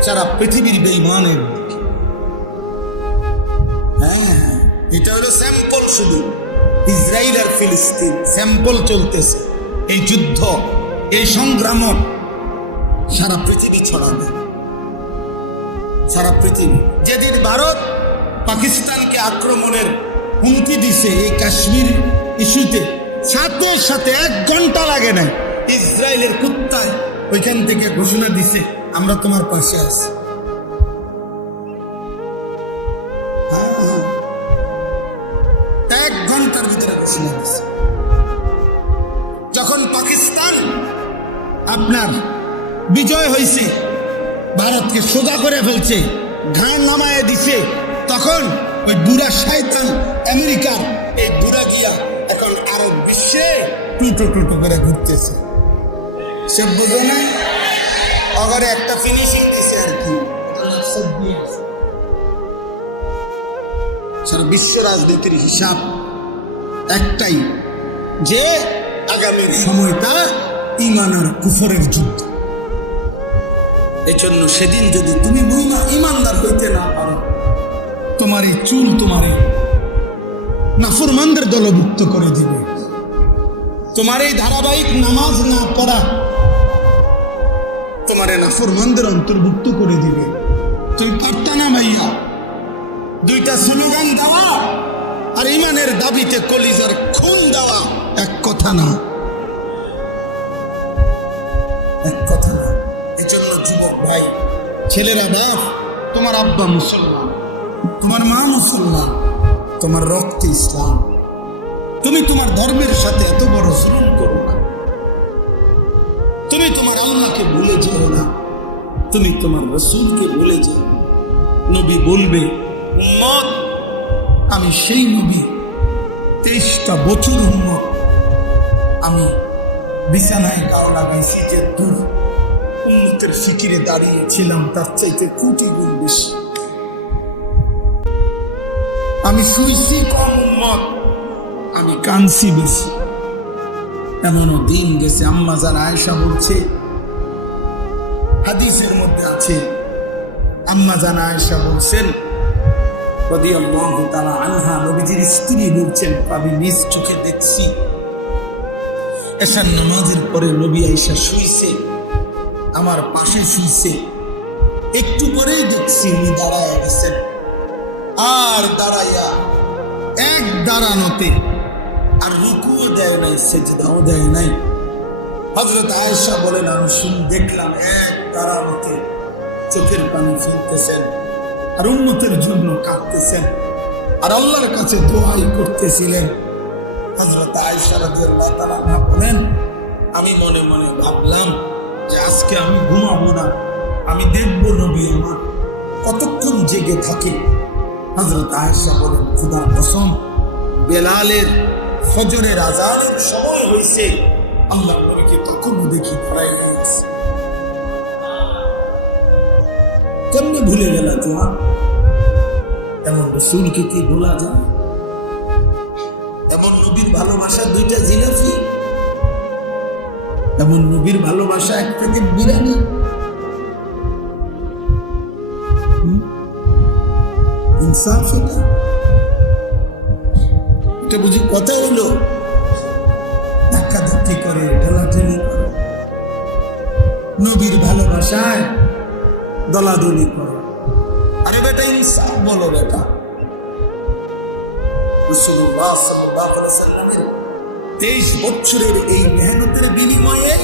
সারা পৃথিবীর বেঈমানের দিকে। হ্যাঁ, এটা হলো স্যাম্পল, শুধু ইসরায়েল আর ফিলিস্তিন স্যাম্পল চলতেছে। এই যুদ্ধ, এই সংগ্রাম সারা পৃথিবী ছড়াবে, সারা পৃথিবী। যেদিন ভারত পাকিস্তানকে আক্রমণের হুমকি দিছে এই কাশ্মীর ইস্যুতে, সাথে সাথে 1 ঘন্টা লাগে না, ইসরায়েলের কুত্তায় ওইখান থেকে ঘোষণা দিছে আমরা তোমার পাশে আছি। 1 ঘন্টার ভিতরে ঘোষণা দিছে। যখন পাকিস্তান আপনার বিজয় হয়েছে, ভারতকে সোজা করে ফেলছে, ঘাড় নামায় দিছে, তখন ওই বুড়া শয়তান আমেরিকার এই বুড়া গিয়া এখন আরব বিশ্বে টুটো টুটো করে ঘুরতেছে। সে বোঝো না, আবার একটা ফিনিশিং দিছে আর কি। সারা বিশ্ব রাজনীতির হিসাব একটাই, যে আগামীর সময়টা ঈমান আর কুফরের যুদ্ধ। এজন্য সেদিন যদি তুমি ঈমানদার হইতে না পারো, তোমার এই চুল তোমার নাফরমানদের দলভুক্ত করে দিবে। তোমার এই ধারাবাহিক নামাজ না পড়া তোমার নাফরমানদের অন্তর্ভুক্ত করে দিবে। তুমি পারতা না ভাইয়া, 2টা স্লোগান দেওয়া আর ঈমানের দাবিতে কলিজার খুন দেওয়া এক কথা না, এক কথা না। এজন্য যুবক ভাই, ছেলেরা, বাপ, তোমার আব্বা মুসলমান, তোমার মা মুসলমান, তোমার রক্তে ইসলাম, তুমি তোমার ধর্মের সাথে এত বড় জুলুম করো না। তুমি তোমার আল্লাহকে ভুলে যেও না, তুমি তোমার রাসূলকে ভুলে যাও। নবী বলবে, উম্মত আমি সেই নবী, 23টা বছর উম্মত আমি বিছানায় গাও লাগাইছি, যে দূর উম্মতের ফিকিরে দাঁড়িয়েছিলাম তার চাইতে কোটি গুণ বেশি। আমি শুইছি কম উম্মত, আমি কাঁদছি বেশি। এমনও দিন গেছে, আম্মা জান আয়েশা বলছে, হাদিসের মধ্যে আছে, আম্মা জান আয়েশা বলছেন রাদিয়াল্লাহু তাআলা আনহা, নবীজির স্ত্রী বলছেন, আমি নিজ চোখে দেখছি এশার নামাজের পরে নবী আয়েশা শুইছে, আমার পাশে শুইছে, একটু পরেই দেখছি উনি দাঁড়ায় গেছেন, আর দাঁড়াইয়া এক দাঁড়ানোতে আর রুকুও দেয় নাই, সেজদাও দেয় নাই। হযরত আয়েশা বলেন, আমি দেখলাম এক দাঁড়ানোতে চোখের পানি ফেলতেছেন আর উম্মতের জন্য কাঁদতেছেন আর আল্লাহর কাছে দোয়াই করতেছিলেন। হযরত আয়েশা রাদিয়াল্লাহু তাআলা বলেন, আমি মনে মনে ভাবলাম যে আজকে আমি ঘুমাবো না, আমি দেখবো নবী আমার কতক্ষণ জেগে থাকে। হযরত আয়েশা বলেন, খোদার কসম, বেলালের ফজরের আযানের সময় হয়েছে, আল্লাহর নবীকে তখনও দেখি দাঁড়ায় আছে। কেমনে ভুলে গেল তোমার? এমন রাসূলকে কি ভোলা যায়? এমন নবীর ভালোবাসা 2টা জিলাপি, এমন নবীর ভালোবাসা 1 প্যাকেট বিরিয়ানি। ইনসাফ এটা বুঝি কথা হলো? ধাক্কাধাক্কি করে, ঢেলাঢেলি করে, নবীর ভালোবাসায় দলাদলি করে। আরে বেটা, ইনসাফ বলো বেটা। রাসূলুল্লাহ সাল্লাল্লাহু আলাইহি ওয়াসাল্লামের 23 বছরের এই মেহনতের বিনিময়ে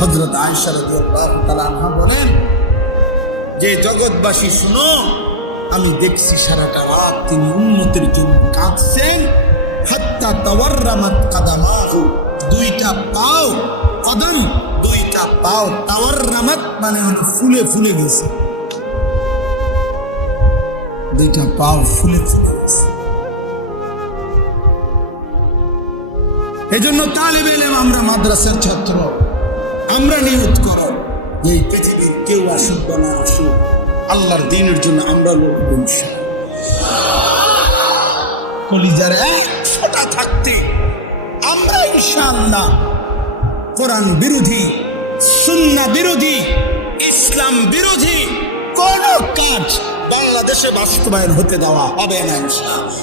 হযরত আয়েশা রাদিয়াল্লাহু তাআলা আনহা বলেন যে, জগৎবাসী শুনো, আমি দেখছি সারাটা রাত তিনি উম্মতের জন্য কাঁদছেন। হাত্তা তাওয়াররামাত কাদামাহু, 2টা পাও, কদম 2টা পাও, তাওয়াররামাত মানে হলো ফুলে ফুলে গেছে, 2টা পাও ফুলে ফুলে গেছে। এজন্য তালিবে ইলম আমরা মাদ্রাসার ছাত্র, আমরা নিয়ত করো যে এই পৃথিবীর কেউ আসুক বা না আসুক, আল্লাহর দ্বীনের জন্য আমরা লড়ব কলিজার এক ফোঁটা থাকতে আমরা ইনশাআল্লাহ কোরআন বিরোধী, সুন্নাহ বিরোধী, ইসলাম বিরোধী কোন কাজ বাংলাদেশে বাস্তবায়ন হতে দেওয়া হবে না ইনশাআল্লাহ।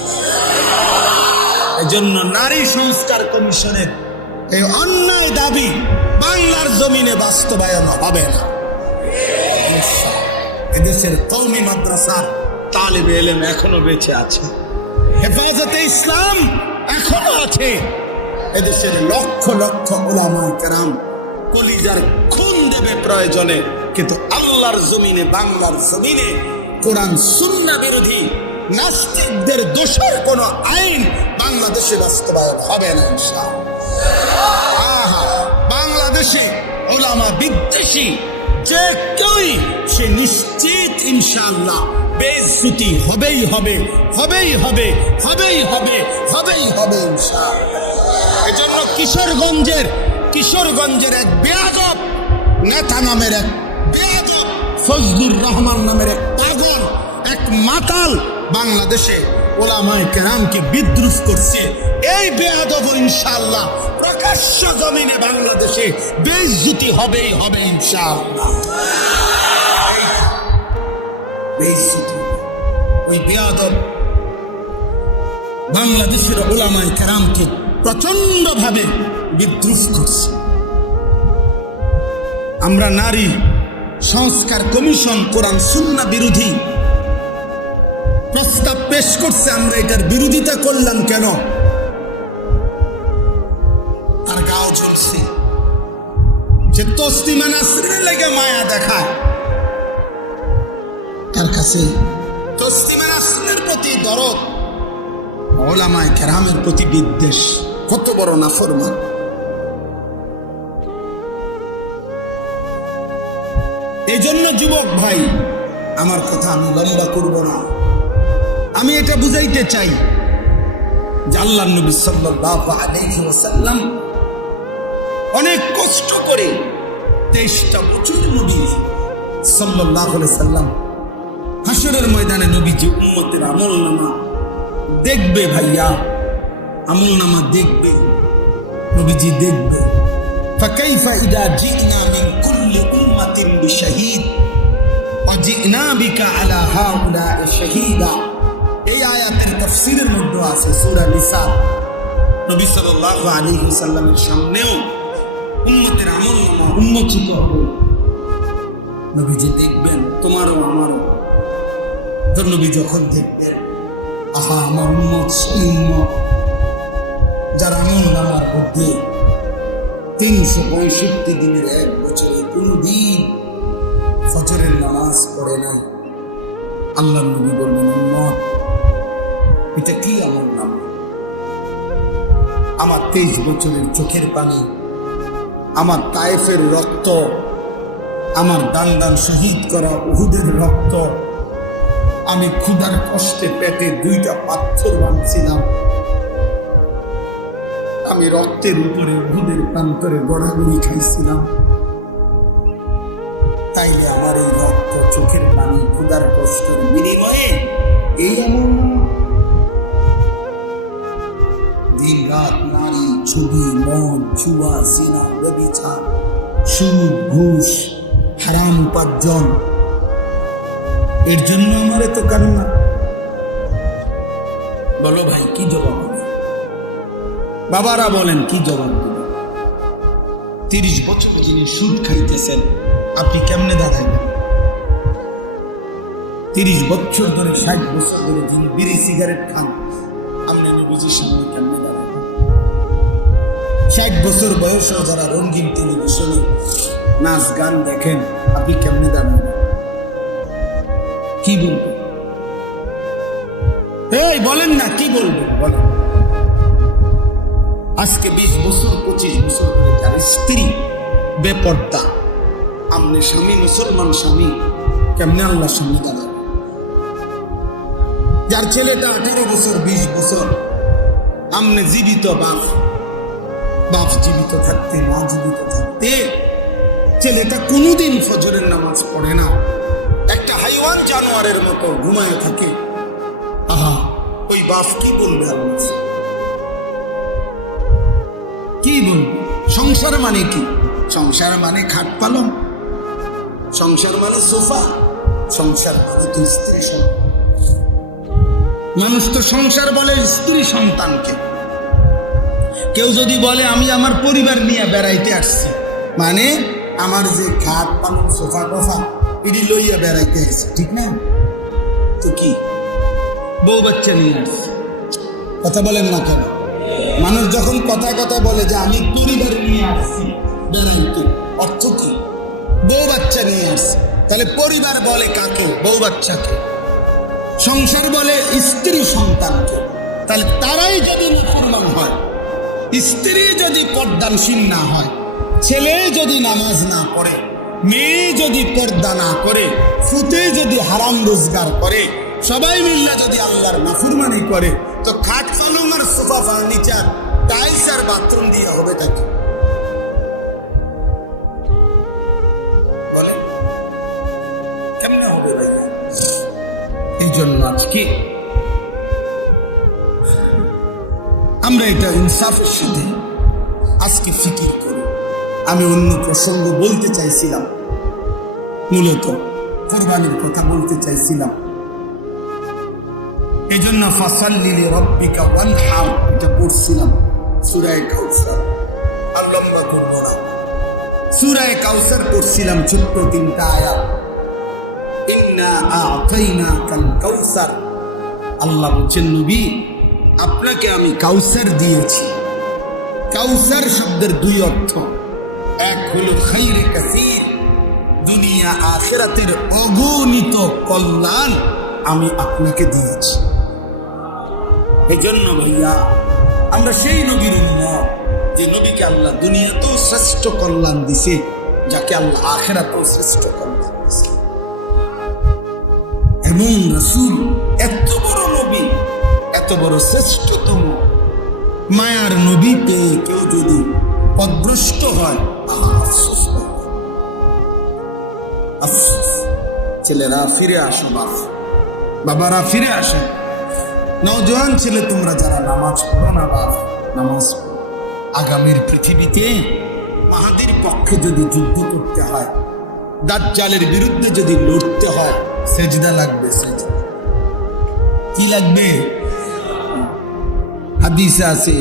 এজন্য নারী সংস্কার কমিশনের এই অন্যায় দাবি বাংলার জমিনে বাস্তবায়ন হবে না। এদেশের কওমি মাদ্রাসার তালিবে ইলম এখনো বেঁচে আছে, হেফাজতে ইসলাম এখনো আছে, এদেশের লক্ষ লক্ষ উলামায়ে কেরাম কলিজার খুন দেবে প্রয়োজনে, কিন্তু আল্লাহর জমিনে, বাংলার জমিনে কোরআন সুন্নাহ বিরোধী নাস্তিকদের দোষের কোন আইন বাংলাদেশে বাস্তবায়ন হবে না ইনশাআল্লাহ। বাংলাদেশে উলামা বিদ্বেষী যে কেউই সে নিশ্চিত ইনশাআল্লাহ বেইজ্জতি হবেই হবে, হবেই হবে, হবেই হবে, হবেই হবে ইনশাআল্লাহ। এজন্য কিশোরগঞ্জের এক বেয়াদব নেতা নামের এক বেয়াদব, ফজলুর রহমান নামের এক পাগল, এক মাতাল বাংলাদেশে উলামায়ে কেরামকে বিদ্রুপ করছে। এই বেয়াদব ইনশাআল্লাহ প্রকাশ্য জমিনে বাংলাদেশে বেইজ্জতি হবেই হবে ইনশাআল্লাহ। বেইজ্জতি ওই বেয়াদব বাংলাদেশের উলামায়ে কেরামকে প্রচন্ড ভাবে বিদ্রুপ করছে। আমরা নারী সংস্কার কমিশন কোরআন সুন্নাহ বিরোধী প্রস্তাব পেশ করছে, আমরা এটার বিরোধিতা করলাম কেন? তার গাও চলছে যে তসলিমা নাসরিনের লাগে মায়া দেখায়, তার কাছে তসলিমা নাসরিনের প্রতি দরদ, উলামায়ে কেরামের প্রতি বিদ্বেষ। কত বড় নাফরমান! এই জন্য যুবক ভাই, আমার কথা আমি লম্বা করব না, আমি এটা বুঝাইতে চাই যে আল্লাহর নবী সাল্লাল্লাহু আলাইহি ওয়াসাল্লাম অনেক কষ্ট করে 23টা বছর নবী সাল্লাল্লাহু আলাইহি ওয়াসাল্লাম হাসরের ময়দানে নবীজি উম্মতের আমলনামা দেখবে, ভাইয়া আমলনামা দেখবে, নবীজি দেখবে। ফাকাইফা ইদা জিনা মিন কুল্লি উম্মাতিন বিশাহীদ ওয়া জিনা বিকা আলা হাউলা'i শাহীদা। এই আয়াতের তাফসীরের মধ্যে আছে সূরা নিসা। নবী সাল্লাল্লাহু আলাইহি ওয়াসাল্লামের সামনেও উম্মতের আমলনামা উন্মোচিত হবে, নবীজি দেখবেন, তোমারও আমারও। তো নবী যখন দেখবেন, আহা আমার উম্মত সেই উম্মত যারা আমলনামার মধ্যে 365 দিনের এক বছরে কোনদিন ফজরের নামাজ পড়ে নাই। আল্লাহর নবী বললেন, উম্মত এটা কি আমলনামা? আমার 23 বছরের চোখের পানি, আমার তায়েফের রক্ত, আমার দান দান শহীদ করা উহুদের রক্ত, আমি ক্ষুধার কষ্টে পেটে 2টা পাথর বাঁধছিলাম, আমি রক্তের উপরে উহুদের প্রান্তরে গড়াগড়ি খাইছিলাম, তাইলে আমার এই রক্ত, চোখের পানি, ক্ষুধার কষ্টের বিনিময়ে এই আমলনামা? দিন রাত নারী, ছবি, মদ, জুয়া, জিনা, ব্যভিচার, সুদ, ঘুষ, হারাম উপার্জন, এর জন্য আমার এত কান্না। বলো ভাই, কি জবাব হবে? বাবারা বলেন, কি জবাব দেবে? 30 বছর যিনি সুদ খাইতেছেন, আপনি কেমনে দাঁড়াইবেন? 30 বছর ধরে, 60 বছর ধরে যিনি বিড়ি সিগারেট খান, আপনি নবীজির সামনে কেমনে দাঁড়াবেন? 60 বছর বয়সেও যারা রঙিন টেলিভিশনে নাচ গান দেখেন, আপনি কেমনে দাঁড়াবেন? কি বলবেন? এই বলেন না, কি বলবেন বলেন? আজকে 20 বছর 25 বছর ধরে তার স্ত্রী বেপর্দা, আমনে স্বামী, মুসলমান স্বামী, কেমনে আল্লাহর সামনে দাঁড়াবে? যার ছেলেটা 18 বছর 20 বছর, আমনে জীবিত বাপ, বাপ জীবিত থাকতে, মা জীবিত থাকতে ছেলেটা কোনোদিন ফজরের নামাজ পড়ে না, একটা হাইওয়ান জানোয়ারের মতো ঘুমায় থাকে। আহা, ওই বাপ কি বলবে? আল্লাহ কি বলবে? সংসার মানে কি? সংসার মানে খাট পালন, সংসার মানে সোফা, সংসার মানে তো স্ত্রী সন্তান। মানুষ তো সংসার বলে স্ত্রী সন্তানকে। কেউ যদি বলে আমি আমার পরিবার নিয়ে বেড়াইতে আসছি, মানে আমার যে খাট পালন সোফা টোফা এটি লইয়া বেড়াইতে আসছে, ঠিক না? তো কি বউ বাচ্চা নিয়ে আসছে? কথা বলেন না কেন? মানুষ যখন কথা কথা বলে যে আমি পরিবার নিয়ে আসছি বেড়াইতে, অর্থ কি? বউ বাচ্চা নিয়ে আসছে। তাহলে পরিবার বলে কাকে? বউ বাচ্চাকে। সংসার বলে স্ত্রী সন্তানকে। তাহলে তারাই যদি মুসলমান হয়, স্ত্রী যদি পর্দানশীল না হয়, ছেলে যদি নামাজ না পড়ে, মেয়ে যদি পর্দা না করে, ফুতে যদি হারাম রোজগার করে, সবাই মিল্লা যদি আল্লাহর নাফরমানি করে, তো খাট পালং আর সোফা ফার্নিচার টাইলস আর বাথরুম দিয়ে হবে তাকে? বলেন কেমনে হবে ভাইয়া? এই জন্য আজকে আমরা এটা ইনসাফের সাথে আজকে ফিকির করি। আমি অন্য প্রসঙ্গ বলতে চাইছিলাম, মূলত কুরবানির কথা বলতে চাইছিলাম। এই জন্য ফাসাল্লি লিরাব্বিকা ওয়ানহার এটা পড়ছিলাম, সূরা কাউসার। আর লম্বা করব না, সূরা কাউসার পড়ছিলাম, ছোট্ট 3টা আয়াত। ইন্না আ'তাইনাকাল কাউসার। আল্লাহ বলছেন, নবী আপনাকে আমি কাউসার দিয়েছি। কাউসার শব্দের 2 অর্থ। এক হলো খাইরে কাসীর, দুনিয়া আখিরাতের অগণিত কল্যাণ আমি আপনাকে দিয়েছি। এই জন্য ভাইয়া আমরা সেই নবীর উম্মত যে নবীকে আল্লাহ দুনিয়াতেও শ্রেষ্ঠ কল্যাণ দিছে, যাকে আল্লাহ আখিরাতেও শ্রেষ্ঠ কল্যাণ দিছে। এমন রাসূল, এত বড় নবী, এত বড় শ্রেষ্ঠতম মায়ার নবী পেয়ে কেউ যদি পথভ্রষ্ট হয়, আফসোস। ছেলেরা ফিরে আসো, বাবারা ফিরে আসেন। নওজোয়ান ছেলে তোমরা যারা নামাজ পড়ো না, বাপ নামাজ পড়ো। আগামীর পৃথিবীতে মাহাদির পক্ষে যদি যুদ্ধ করতে হয়, দাজ্জালের বিরুদ্ধে যদি লড়তে হয়, সেজদা লাগবে। সেজদা কি লাগবে? হাদিসে আছে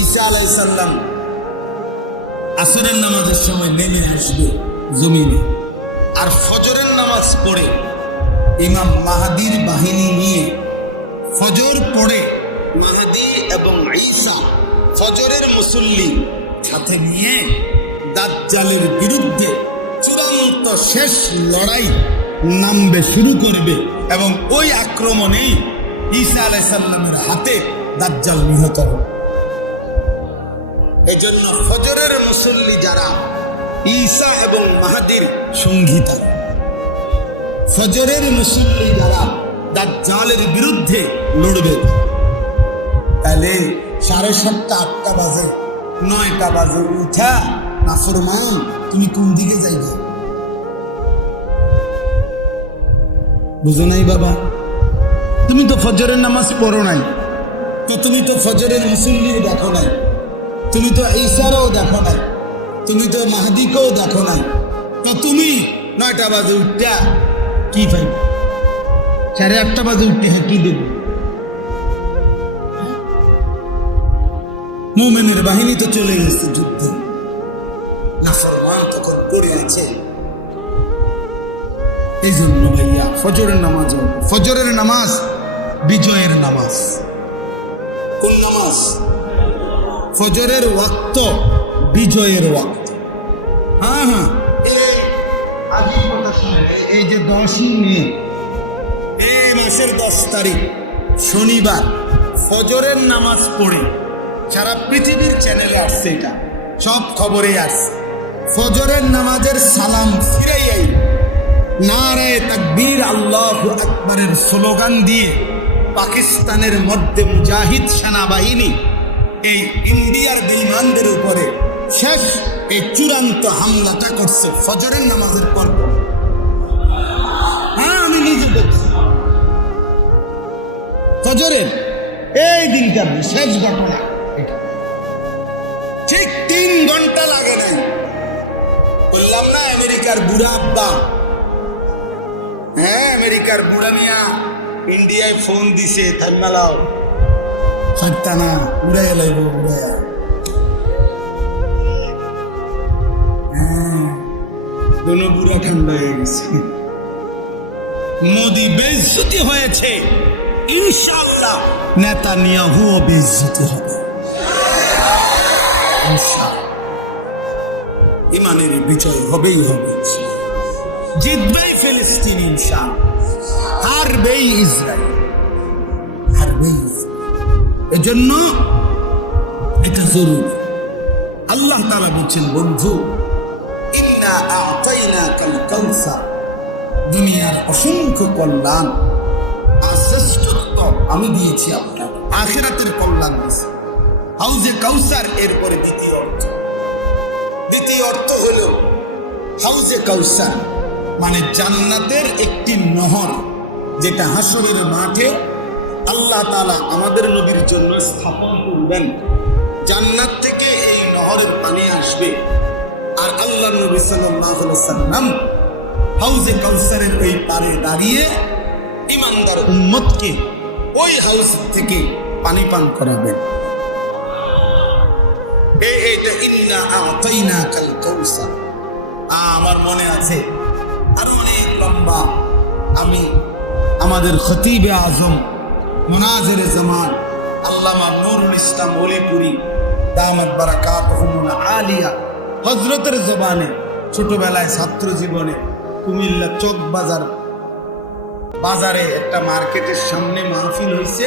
ঈসা আলাইহিস সালাম আসরের নামাজের সময় নেমে আসবে জমিনে, আর ফজরের নামাজ পড়ে ইমাম মাহাদির বাহিনী নিয়ে ফজর পড়ে মাহাদি এবং ঈসা ফজরের মুসল্লি সাথে নিয়ে দাজ্জালের বিরুদ্ধে চূড়ান্ত শেষ লড়াই নামবে, শুরু করবে। এবং ওই আক্রমণেই ঈসা আলাইহিস সালামের হাতে দাজ্জাল নিহত হবে। এই জন্য ফজরের মুসল্লি যারা ঈসা এবং মাহাদির সঙ্গী, তারা ফজরের মুসল্লি যারা দাজ্জালের বিরুদ্ধে লড়বে। তাহলে 7:30 8টা বাজে, 9টা বাজে উঠা নাফরমান তুমি কোন দিকে যাইবে? বুঝো নাই বাবা? তুমি তো ফজরের নামাজ পড়ো নাই, তো তুমি তো ফজরের মুসল্লিও দেখো নাই, তুমি তো ঈসারও দেখো নাই, তুমি তো মাহাদিকেও দেখো নাই, তো তুমি 9টা বাজে উঠা কি পাইবে? 8:30 বাজে উঠতে হ্যাঁ কি দেবে? মুমিনের বাহিনী তো চলে গেছে যুদ্ধে, নাফরমান তখন পড়ে আছে। এই জন্য ভাইয়া ফজরের নামাজ, ফজরের নামাজ বিজয়ের নামাজ। কোন নামাজ? ফজরের ওয়াক্ত বিজয়ের ওয়াক্ত। হ্যাঁ হ্যাঁ, এই যে 10ই মে, এই মাসের 10 তারিখ শনিবার ফজরের নামাজ পড়ে সারা পৃথিবীর চ্যানেলে আসছে, এটা সব খবরে আসছে। ফজরের নামাজের সালাম ফিরাইয়াই নারায়ে তাকবীর আল্লাহু আকবারের স্লোগান দিয়ে পাকিস্তানের মধ্যে মুজাহিদ সেনাবাহিনী এই ইন্ডিয়ার বেঈমানদের উপরে শেষ এই চূড়ান্ত হামলাটা করছে ফজরের নামাজের পর। হ্যাঁ, আমি নিজে দেখছি ফজরের এই দিনটার শেষ ঘটনা এটা। ঠিক 3 ঘন্টা লাগে না, বললাম না আমেরিকার বুড়া আব্বা, হ্যাঁ আমেরিকার বুড়া মিয়া ইন্ডিয়ায় ফোন দিছে, থান্নালাও সত্যানা উড়াইয়া লাইব উড়াইয়া। হ্যাঁ, দোনো বুড়া ঠান্ডা হয়ে গেছে। মোদি বেইজ্জতি হয়েছে, ইনশাআল্লাহ নেতানিয়াহুও বেইজ্জতি হবে। ইমানের বিজয় হবেই হবে, জিতবেই ফিলিস্তিন ইনশাআল্লাহ, হারবেই ইসরায়েল, হারবেই ইসরায়েল। এজন্য এটা জরুরি। আল্লাহ তাআলা বলছেন, বন্ধু ইন্না আ'তাইনাকাল কাউসার, দুনিয়ার অসংখ্য কল্যাণ আর শ্রেষ্ঠত্ব আমি দিয়েছি আপনাকে, আখিরাতের কল্যাণ দিয়েছি। হাউজে কাউসার এরপরে দ্বিতীয় অর্থ হলো হাউজে কাউসার মানে জান্নাতের একটি নহর, যেটা হাসরের মাঠে আল্লাহ তাআলা আমাদের নবীর জন্য স্থাপন করবেন। জান্নাত থেকে এই নহরের পানি আসবে, আর আল্লাহ নবী সাল্লাল্লাহু আলাইহি ওয়াসাল্লাম হাউজে কাউসারের ওই পারে দাঁড়িয়ে ইমানদার উম্মতকে ওই হাউস থেকে পানি পান করাবেন। এইটা ইন্না আ'তাইনাকাল কাউসার। আমার মনে আছে আর অনেক লম্বা, আমি আমাদের খতিবে আজম মুনাজিরে জামান আল্লামা নুরুল ইসলাম ওলিপুরি দামাত বারাকাতুহুল আলিয়া হযরতের জবানে ছোটবেলায় ছাত্র জীবনে কুমিল্লা চক বাজারে একটা মার্কেটের সামনে মাহফিল হয়েছে,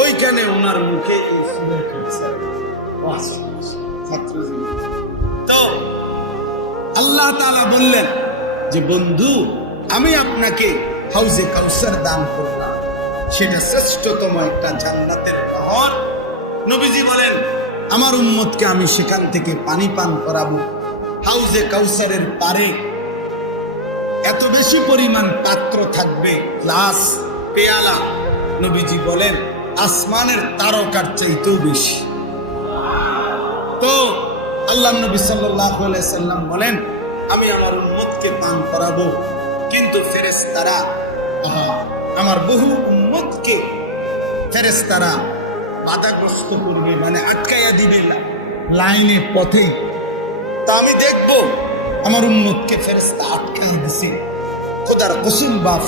ওইখানে ওনার মুখে এই সুরের কাউসার ছাত্র জীবন। তো আল্লাহ তাআলা বললেন যে বন্ধু আমি আপনাকে হাউজে কাউসার দান করলাম, সেটা শ্রেষ্ঠতম একটা জান্নাতের নহর। নবীজি বলেন আমার উম্মতকে আমি সেখান থেকে পানি পান করাবো। হাউজে কাউসারের পারে এত বেশি পরিমাণ পাত্র থাকবে, গ্লাস পেয়ালা, নবীজি বলেন আসমানের তারকার চাইতেও বেশি। তো আল্লাহ নবী সাল্লাল্লাহু আলাইহি সাল্লাম বলেন আমি আমার উম্মতকে পান করাবো, কিন্তু ফেরেশতারা আমার বহু উম্মতকে ফেরেশতারা বাধাগ্রস্ত করবে, মানে আটকাইয়া দিবে লাইনে পথে। তা আমি দেখব আমার উম্মতকে ফেরেশতা আটকাইয়া দিছে। খোদার কসম বাপ,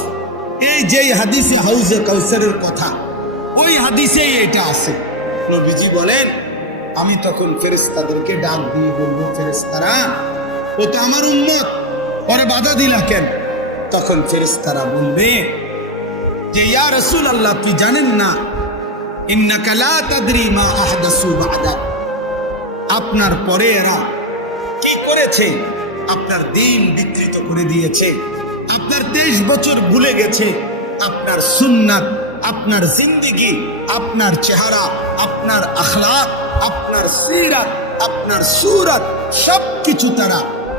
এই যে হাদিসে হাউজে কাউসারের কথা, ওই হাদিসেই এটা আছে। নবীজি বলেন আমি তখন ফেরেশতাদেরকে ডাক দিয়ে বলবো, ফেরেশতারা ও তো আমার উম্মত, পরে বাধা দিলা কেন? তখন ফেরেশতারা বলবে যে ইয়া রাসূলুল্লাহ আপনি জানেন না, ইন্নাকা লা তাদরি মা আহদাসু বা'দা, আপনার পরে এরা কি করেছে, আপনার দিন বিকৃত করে দিয়েছে, আপনার 23 বছর ভুলে গেছে, আপনার সুন্নাত, আপনার জিন্দেগি, আপনার চেহারা, আপনার আখলাক, আপনার সিরাত, আপনার সুরাত সবকিছু তারা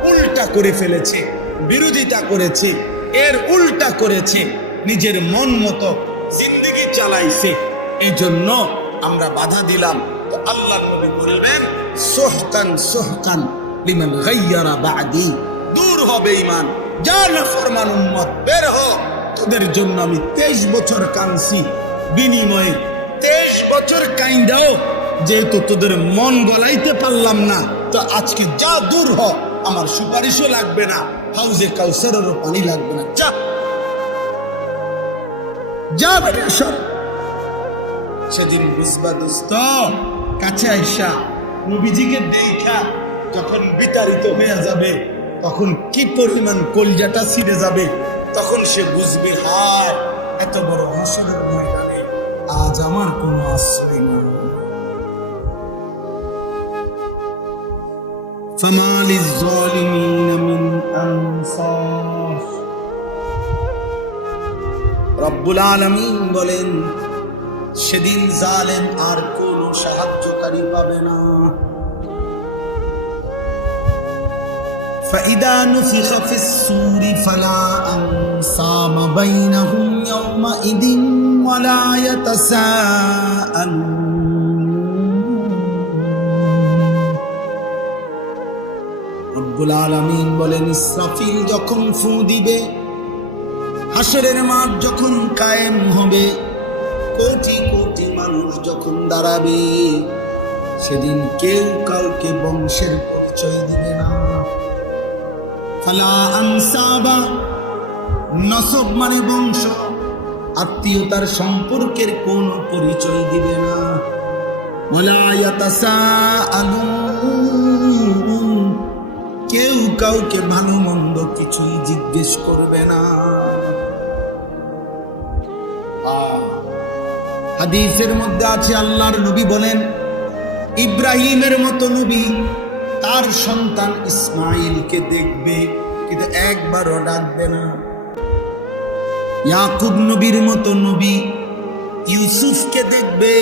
উল্টা করে ফেলেছে, বিরোধিতা করেছে, এর উল্টা করেছে, নিজের মন মতো জিন্দেগি চালাইছে। এই জন্য আমরা বাধা দিলাম। তো আল্লাহ নবী বলবেন সুহকান সুহকান লিমান গায়্যারা বা'দি, দূর হবে ঈমান, যা নাফরমান উম্মত বের হ, তোদের জন্য আমি 23 বছর কাঁদছি, বিনিময়ে 23 বছর কাইন্দাও যেহেতু তোদের মন গলাইতে পারলাম না, তো আজকে যা দূর হ, আমার সুপারিশও লাগবে না, হাউজে কাউসারেরও পানি লাগবে না, যা যা বেটা সব। সেদিন বুঝবা দোস্ত, কাছে আইসা নবীজিকে দেখা যখন বিতাড়িত হয়ে যাবে, তখন কি পরিমাণ কলজাটা ছিঁড়ে যাবে, তখন সে বুঝবে হায় এত বড় হাসরের ময়দানে আজ আমার কোনো আশ্রয় নেই। فما للظالمين من أنصار। রব্বুল আলামিন বলেন সেদিন জালেম আর কোনো সাহায্যকারী পাবে না। فإذا نفخ في الصور فلا أنساب بينهم يومئذ ولا يتساءلون। রব্বুল আলামিন বলেন, ইসরাফিল যখন ফু দিবে, হাসরের মাঠ যখন কায়েম হবে, কোটি কোটি মানুষ যখন দাঁড়াবে, সেদিন কেউ কাউকে বংশের পরিচয় দিবে না। ফালা আনসাবা, নসব মানে বংশ, আত্মীয়তার সম্পর্কের কোনো পরিচয় দিবে না। ওয়ালা ইয়াতাসাআলুন, কেউ কাউকে ভালো মন্দ কিছুই জিজ্ঞেস করবে না। হাদিসের মধ্যে আছে, আল্লাহর নবী বলেন, ইব্রাহিমের মতো নবী তার সন্তান ইসমাইলকে দেখবে, কিন্তু একবারও ডাকবে না। ইয়াকুব নবীর মতো নবী ইউসুফকে দেখবে।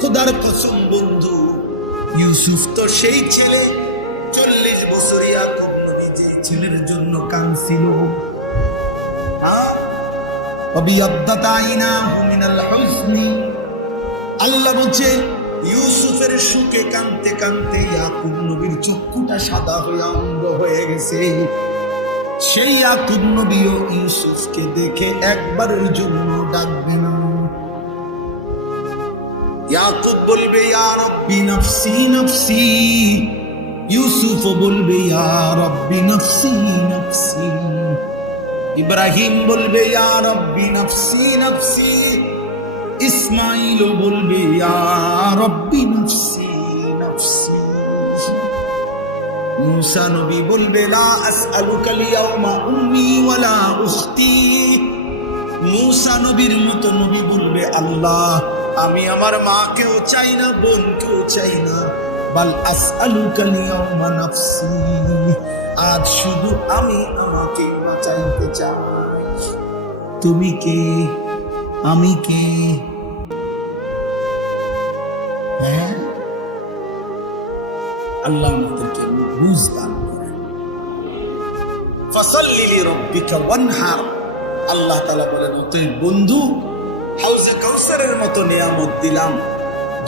খোদার কসম বন্ধু, ইউসুফ তো সেই ছেলে, 40 বছর ইয়াকুব নবী যে ছেলের জন্য কাঁদছিল। আল্লাহ বলছে, ইউসুফের সুখে কাঁদতে কাঁদতে ইয়াকুব নবীর চক্ষুটা সাদা হয়ে অন্ধ হয়ে গেছে। সেই ইয়াকুব নবীও ইউসুফকে দেখে একবারের জন্য ডাকবে না। ইয়াকুব বলবে, ইয়া রব্বি নফসি নফসি, ইউসুফ বলবে, ইয়া রব্বি নফসি নফসি। ইব্রাহিম বলবে, ইয়া রব্বি নফসি নফসি, ইসমাইল বলবে, ইয়া রব্বি নফসি নফসি। মুসা নবী বলবে, লা আসআলুকা আল-ইয়াওমা উম্মি ওয়ালা উখতি। মুসা নবীর মতো নবী বলবে, আল্লাহ আমি আমার মাকেও চাই না, বোনকেও চাই না, বাল আসআলুকা আল-ইয়াওমা নাফসি, আজ শুধু আমি আমাকে বাঁচাইতে চাই। তুমি কে, আমি কে? হ্যাঁ, আল্লাহ আমাদেরকে বুঝ দান করেন। ফাসাল্লি লিরাব্বিকা ওয়ানহার, আল্লাহ তাআলা বলেন, অতএব বন্ধু, হাউজে কাউসারের মতো নিয়ামত দিলাম,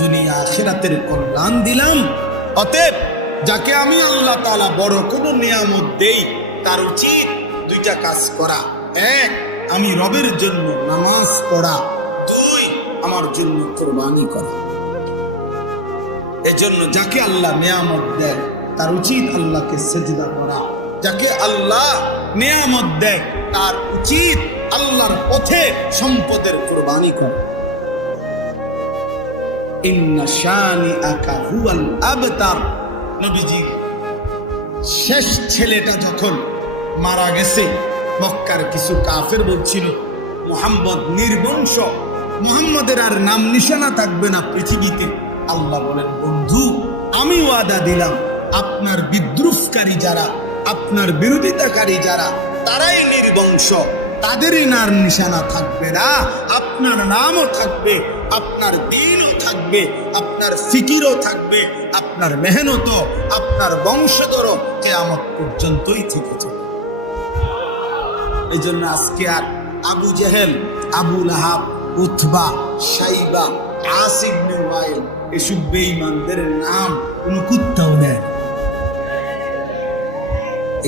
দুনিয়া আখিরাতের কল্যাণ দিলাম। অতএব যাকে আমি আল্লাহ তাআলা বড় কোনো নিয়ামত দেই, তার উচিত দুইটা কাজ করা। এক, আমি রবের জন্য নামাজ পড়া। দুই, আমার জন্য কুরবানি করা। এজন্য যাকে আল্লাহ নিয়ামত দেয়, তার উচিত আল্লাহকে সেজদা করা। যাকে আল্লাহ নিয়ামত দেয়, তার উচিত আল্লাহর পথে সম্পদের কুরবানি করা। ইন্না শানিআকা হুয়াল আবতার। নবীজি শেষ ছেলেটা যখন মারা গেছে, মক্কার কিছু কাফের বলছিল, মুহাম্মদ নির্বংশ, মুহাম্মদের আর নাম নিশানা থাকবে না পৃথিবীতে। আল্লাহ বলেন, বন্ধু আমি ওয়াদা দিলাম, আপনার বিদ্রুপকারী যারা, আপনার বিরোধিতাকারী যারা, তারাই নির্বংশ, তাদেরই নাম নিশানা থাকবে না, আপনার নামও থাকবে, আপনার দিনও থাকবে, আপনার ফিকিরও থাকবে, আপনার মেহনতও, আপনার বংশধরও কিয়ামত পর্যন্তই থেকে যাবে। এই জন্য আজকে আর আবু জেহেল, আবু লাহাব, উতবা, শাইবা, আস ইবনে ওয়াইল, এসব বেঈমানদের নাম কোন কুত্তাও নেয়।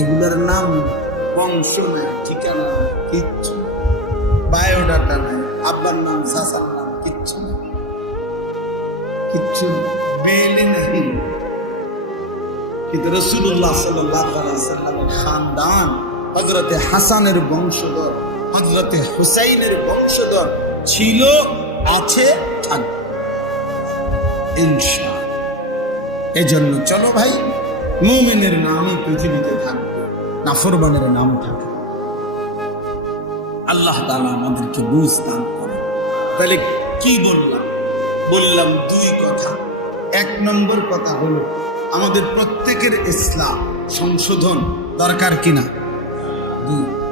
এগুলোর নাম বংশ নেয়, ঠিকানা কিচ্ছু, বায়োডাটা নেয়, আব্বার নাম, চাচার নাম কিচ্ছু নেই, কিচ্ছু বেলে নেই। কিন্তু রাসূলুল্লাহ সাল্লাল্লাহু আলাইহি ওয়াসাল্লামের খানদান হযরতে হাসানের বংশধর, হযরতে হুসাইনের বংশধর ছিল, আছে, থাকবে ইনশাআল্লাহ। এজন্য চলো ভাই, মুমিনের নামই পৃথিবীতে থাকবে, নাফরমানের নাম থাকবে। আল্লাহ তাআলা আমাদেরকে বুঝ দান করে। তাহলে কি বললাম? বললাম দুই কথা। এক নম্বর কথা হলো, আমাদের প্রত্যেকের ইসলাম সংশোধন দরকার কিনা।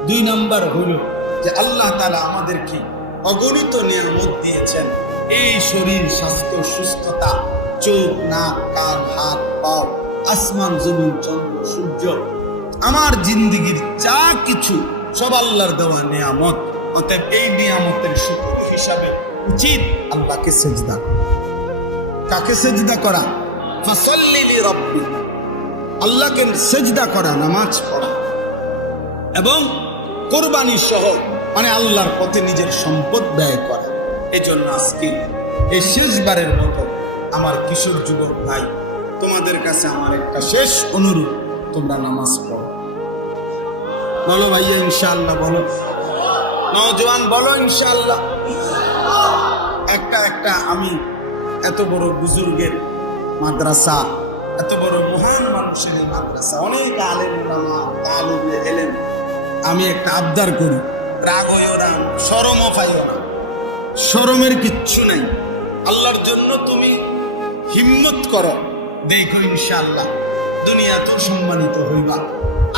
দুই নম্বর হলো যে আল্লাহ তাআলা আমাদেরকে অগণিত নিয়ামত দিয়েছেন, এই শরীর, স্বাস্থ্য, সুস্থতা, চোখ, নাক, কান, হাত, পাও, আসমান, জমিন, চন্দ্র, সূর্য, আমার জিন্দিগির যা কিছু সব আল্লাহর দেওয়া নিয়ামত। অতএব এই নিয়ামতের শুকর হিসাবে উচিত আল্লাহকে সেজদা। কাকে সেজদা করা? ফাসাল্লি লিরাব্বিক, আল্লাহকে সেজদা করা, নামাজ পড়া এবং কোরবানি সহ, মানে আল্লাহর পথে নিজের সম্পদ ব্যয় করা। এই জন্য আজকে এই শেষবারের মতো আমার কিশোর যুবক ভাই, তোমাদের কাছে আমার একটা শেষ অনুরোধ, তোমরা নামাজ পড়ো। বলো ভাইয়া ইনশাআল্লাহ, বলো নওজোয়ান, বলো ইনশাআল্লাহ। একটা আমি এত বড় বুজুর্গের মাদ্রাসা, এত বড় মহান মানুষের মাদ্রাসা, অনেক আলেম ওলামা, তালিবে ইলম, আমি একটা আবদার করি, রাগ হইও না, শরমও পাইও না, শরমের কিচ্ছু নাই। আল্লাহর জন্য তুমি হিম্মত করো, দেখো ইনশাআল্লাহ দুনিয়াতেও সম্মানিত হইবা,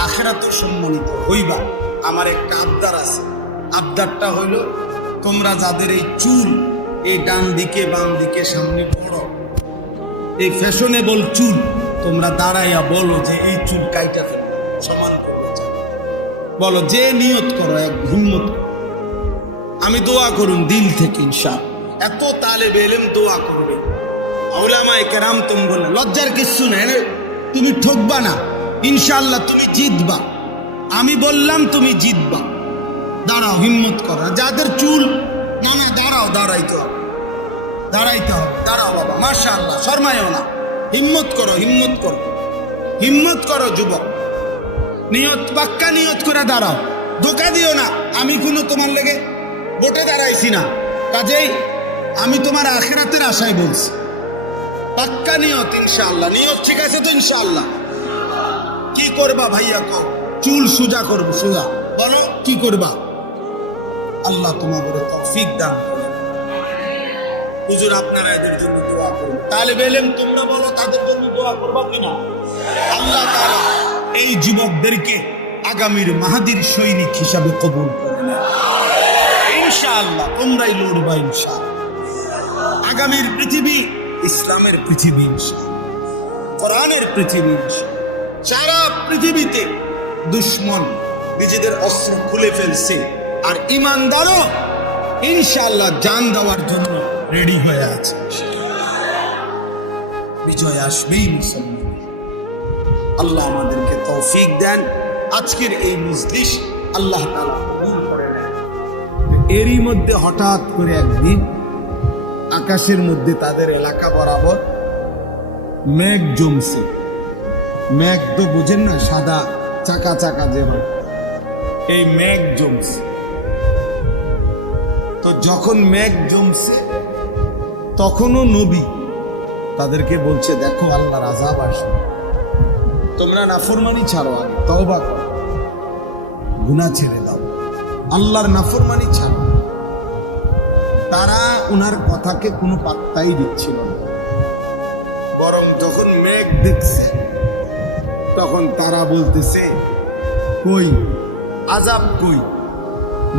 আখিরাতেও সম্মানিত হইবা। আমার একটা আবদার আছে, আবদারটা হইল, তোমরা যাদের এই চুল, এই ডান দিকে বাম দিকে সামনে বড়, এই ফ্যাশনেবল চুল, তোমরা দাঁড়াইয়া বলো যে এই চুল কাইটা ফেলো, সমান করবে। বলো, যে নিয়ত করো, এক হিম্মত করো। আমি দোয়া করুন দিল থেকে ইনশাআল্লাহ। এত তালেবে ইলম দোয়া করবে, উলামায়ে কেরাম, তুমি বললে লজ্জার কিচ্ছু নেই, তুমি ঠকবা না ইনশাআল্লাহ, তুমি জিতবা। আমি বললাম তুমি জিতবা। দাঁড়াও, হিম্মত করো। যাদের চুল না, দাঁড়াও, দাঁড়াইতে হবে, দাঁড়াও বাবা, মাশাআল্লাহ, শর্মায়ও না, হিম্মত করো, হিম্মত করো যুবক। নিয়ত, পাক্কা নিয়ত করে দাঁড়াও, ধোকা দিও না। আমি কোনো তোমার লেগে ভোটে দাঁড়াইছি না, কাজেই আমি তোমার আখিরাতের আশায় বলছি। পাক্কা নিয়ত ইনশাআল্লাহ। নিয়ত ঠিক আছে তো ইনশাআল্লাহ? কি করবা ভাইয়া? চুল সোজা করবো, সোজা। বলো কি করবা? আল্লাহ তোমাদের তৌফিক দান করেন। হুজুর আপনারা এদের জন্য দোয়া করুন। তালেবে ইলম তোমরা বলো, তাদের জন্য দোয়া করবা কিনা? আল্লাহ তাআলা এই যুবকদেরকে আগামীর মাহাদির সৈনিক হিসাবে কবুল করেন ইনশাআল্লাহ। তোমরাই লড়বা ইনশাআল্লাহ। আগামীর পৃথিবী ইসলামের পৃথিবী ইনশাআল্লাহ, কোরআনের পৃথিবী ইনশাআল্লাহ। সারা পৃথিবীতে দুশ্মন নিজেদের অস্ত্র খুলে ফেলছে, আর ইমানদারও ইনশাআল্লাহ জান দেওয়ার জন্য রেডি হয়ে আছে। বিজয় আসবেই মুসলমান। আল্লাহ আমাদেরকে তৌফিক দেন। আজকের এই মজলিস আল্লাহ তাআলা কবুল করে নেন। এরই মধ্যে হঠাৎ করে একদিন আকাশের মধ্যে তাদের এলাকা বরাবর মেঘ জমছে। মেঘ তো বোঝেন না, সাদা চাকা চাকা যে হয়, এই মেঘ জমছে। তো যখন মেঘ জমছে, তখনও নবী তাদেরকে বলছে, দেখো আল্লাহর আযাব আসবে, তোমরা নাফরমানি ছাড়ো, আগে তওবা করো, গুনাহ ছেড়ে দাও, আল্লাহর নাফরমানি ছাড়ো। তারা উনার কথাকে কোনো পাত্তাই দিচ্ছিল না, বরং যখন মেঘ দেখছে তখন তারা বলতেছে, কই আযাব কই,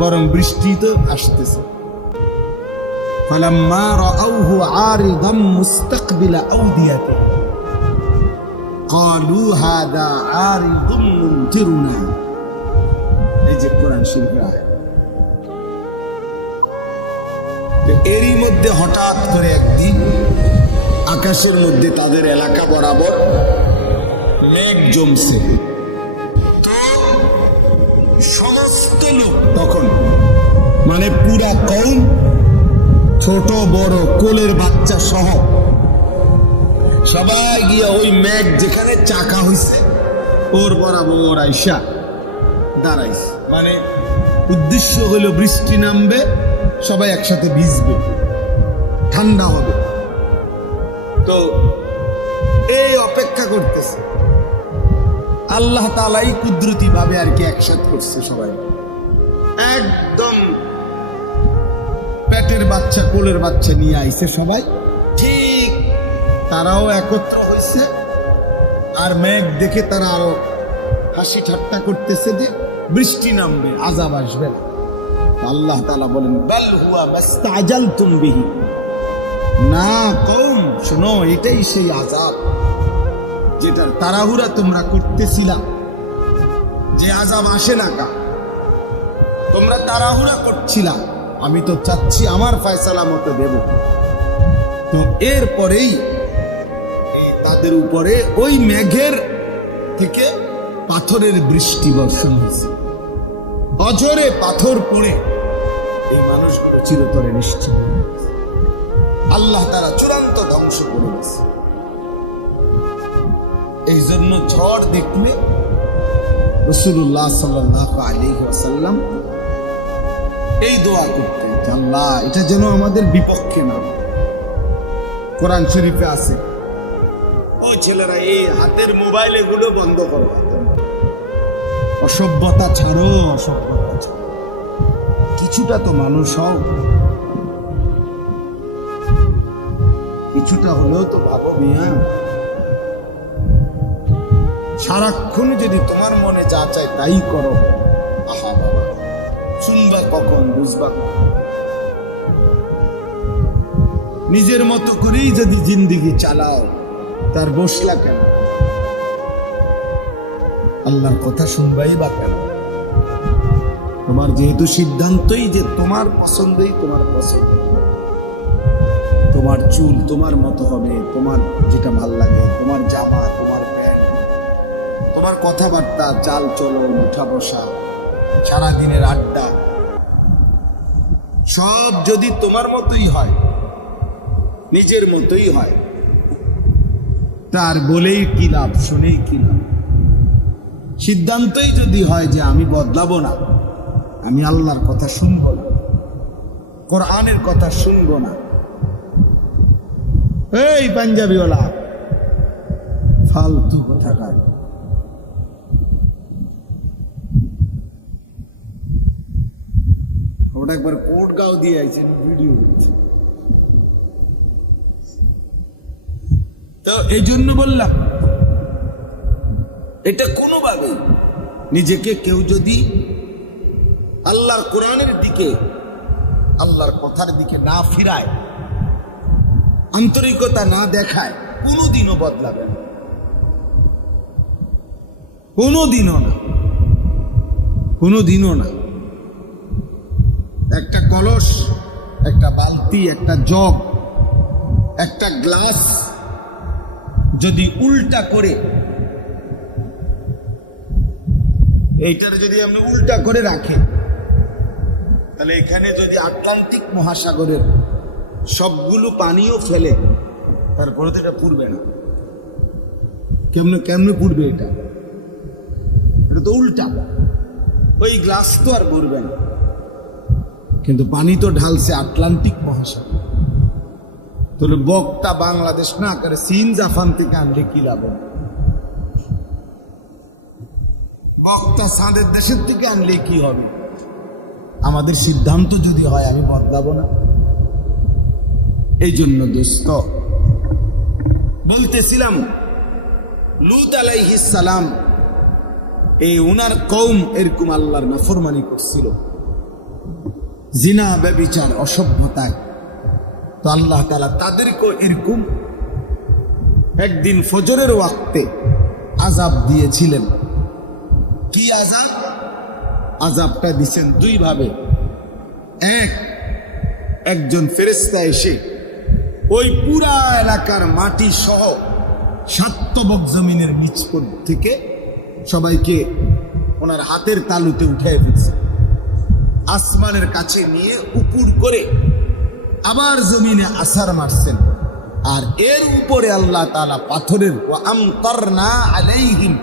বরং বৃষ্টি তো আসতেছে। فلما رأوه عارضا مستقبل أوديته قالوا هذا عارض ممطرنا। এই যে কোরআন শরীফের আয়াত। এরই মধ্যে হঠাৎ করে একদিন আকাশের মধ্যে তাদের এলাকা বরাবর মেঘ জমছে। সমস্ত লোক তখন, মানে পুরা কওম, ছোট বড় কোলের বাচ্চা সহ সবাই গিয়ে ওই মেঘ যেখানে চাকা হইছে ওর বরাবর আইসা দাঁড়াইছে। মানে উদ্দেশ্য হলো বৃষ্টি নামবে, সবাই একসাথে ভিজবে, ঠান্ডা হবে। তো এই অপেক্ষা করতেছে। আল্লাহ তাআলাই কুদরতি ভাবে আর কি একসাথ করছে সবাই। একদম পেটের বাচ্চা কোলের বাচ্চা নিয়ে আইছে সবাই, ঠিক তারাও একত্র হয়েছে। আর মেঘ দেখে তারা আরো হাসি ঠাট্টা করতেছে যে বৃষ্টি নামবে, আযাব আসবে। আল্লাহ তাআলা বলেন, বাল হুয়া মাস্তাজালতুম বিহি, না কওম, শোনো, এটাই সেই আযাব যেটার তাড়াহুড়া তোমরা করতেছিলা, যে আযাব আসে না কা, তোমরা তাড়াহুড়া করছিলা। আমি তো চাচ্ছি আমার ফয়সালা মতো দেব। তো এরপরেই তাদের উপরে ওই মেঘের থেকে পাথরের বৃষ্টি বর্ষণ হয়েছে। অঝরে পাথর পড়ে এই মানুষগুলো চিরতরে নিশ্চিত, আল্লাহ তারা চূড়ান্ত ধ্বংস করে গেছে। এই জন্য ঝড় দেখলে রাসূলুল্লাহ সাল্লাল্লাহু আলাইহি ওয়াসাল্লাম এই দোয়া করতেন, আল্লাহ এটা যেন আমাদের বিপক্ষে না। কোরআন শরীফে আছে, ওই ছেলেরা এই হাতের মোবাইল এগুলো বন্ধ করো, অসভ্যতা ছাড়ো, অসভ্যতা ছাড়ো, কিছুটা তো মানুষ হও, কিছুটা হলেও তো ভাবো মিয়া। সারাক্ষণ যদি তোমার মনে যা চায় তাই করো, আহা বাবা, শুনবা কখন, বুঝবা কখন? নিজের মতো করেই যদি জিন্দেগি চালাও, তার বসলা কেন? আল্লাহর কথা শুনবাই বা কেন? তোমার যেহেতু সিদ্ধান্তই যে তোমার পছন্দই তোমার পছন্দ, তোমার চুল তোমার মতো হবে, তোমার যেটা ভাল লাগে, তোমার জামা, তোমার প্যান্ট, তোমার কথাবার্তা, চাল চলন, উঠা বসা, সারাদিনের আড্ডা, সব যদি তোমার মতোই হয়, নিজের মতোই হয়, তার বলেই কি লাভ, শুনেই কি লাভ? সিদ্ধান্তই যদি হয় যে আমি বদলাবো না, আমি আল্লাহর কথা শুনবো না, কোরআনের কথা শুনবো না, এই পাঞ্জাবিওয়ালা ফালতু কথা কার, ওটা একবার কোট গাও দিয়ে আইছে, ভিডিও করছে। তো এই জন্য বললাম, এটা কোনোভাবে নিজেকে কেউ যদি আল্লাহর কোরআনের দিকে, আল্লাহর কথার দিকে না ফিরায়, আন্তরিকতা না দেখায়, কোনোদিনও বদলাবে না, কোনোদিনও না, কোনোদিনও না। একটা কলস, একটা বালতি, একটা জগ, একটা গ্লাস যদি উল্টা করে, এইটার যদি আপনি উল্টা করে রাখেন, তাহলে এখানে যদি আটলান্টিক মহাসাগরের সবগুলো পানিও ফেলে, তারপরে তো এটা পুড়বে না। কেমনে কেমনে পুড়বে? এটা তো উল্টা, ওই গ্লাস তো আর পুড়বে না, কিন্তু পানি তো ঢালছে আটলান্টিক মহাসাগর। তাহলে বকটা বাংলাদেশ না করে চীন জাপান থেকে আনলে কি লাভ? বক্তা চাঁদের দেশের থেকে আনলে কি হবে? আমাদের সিদ্ধান্ত যদি হয় আমি বদলাবো না। এই জন্য দোস্ত বলতেছিলাম, লূত আলাইহিস সালাম, এই উনার কওম এরকম আল্লাহর নাফরমানি করছিল, জিনা, ব্যভিচার, অসভ্যতায়। তো আল্লাহ তাআলা তাদেরকে এরকম একদিন ফজরের ওয়াক্তে আযাব দিয়েছিলেন। কি আযাব? আযাবটা দিয়েছেন দুই ভাবে। একজন ফেরেশতা এসে ওই পুরা এলাকার মাটি সহ সাতবক জমিনের নিচ থেকে সবাইকে ওনার হাতের তালুতে উঠায় ফেলছে, আসমানের কাছে নিয়ে উপর করে আবার জমিনে আছাড় মারছেন। আর এর উপরে আল্লাহ তাআলা পাথরের, ওয়া আমতারনা আলাইহিম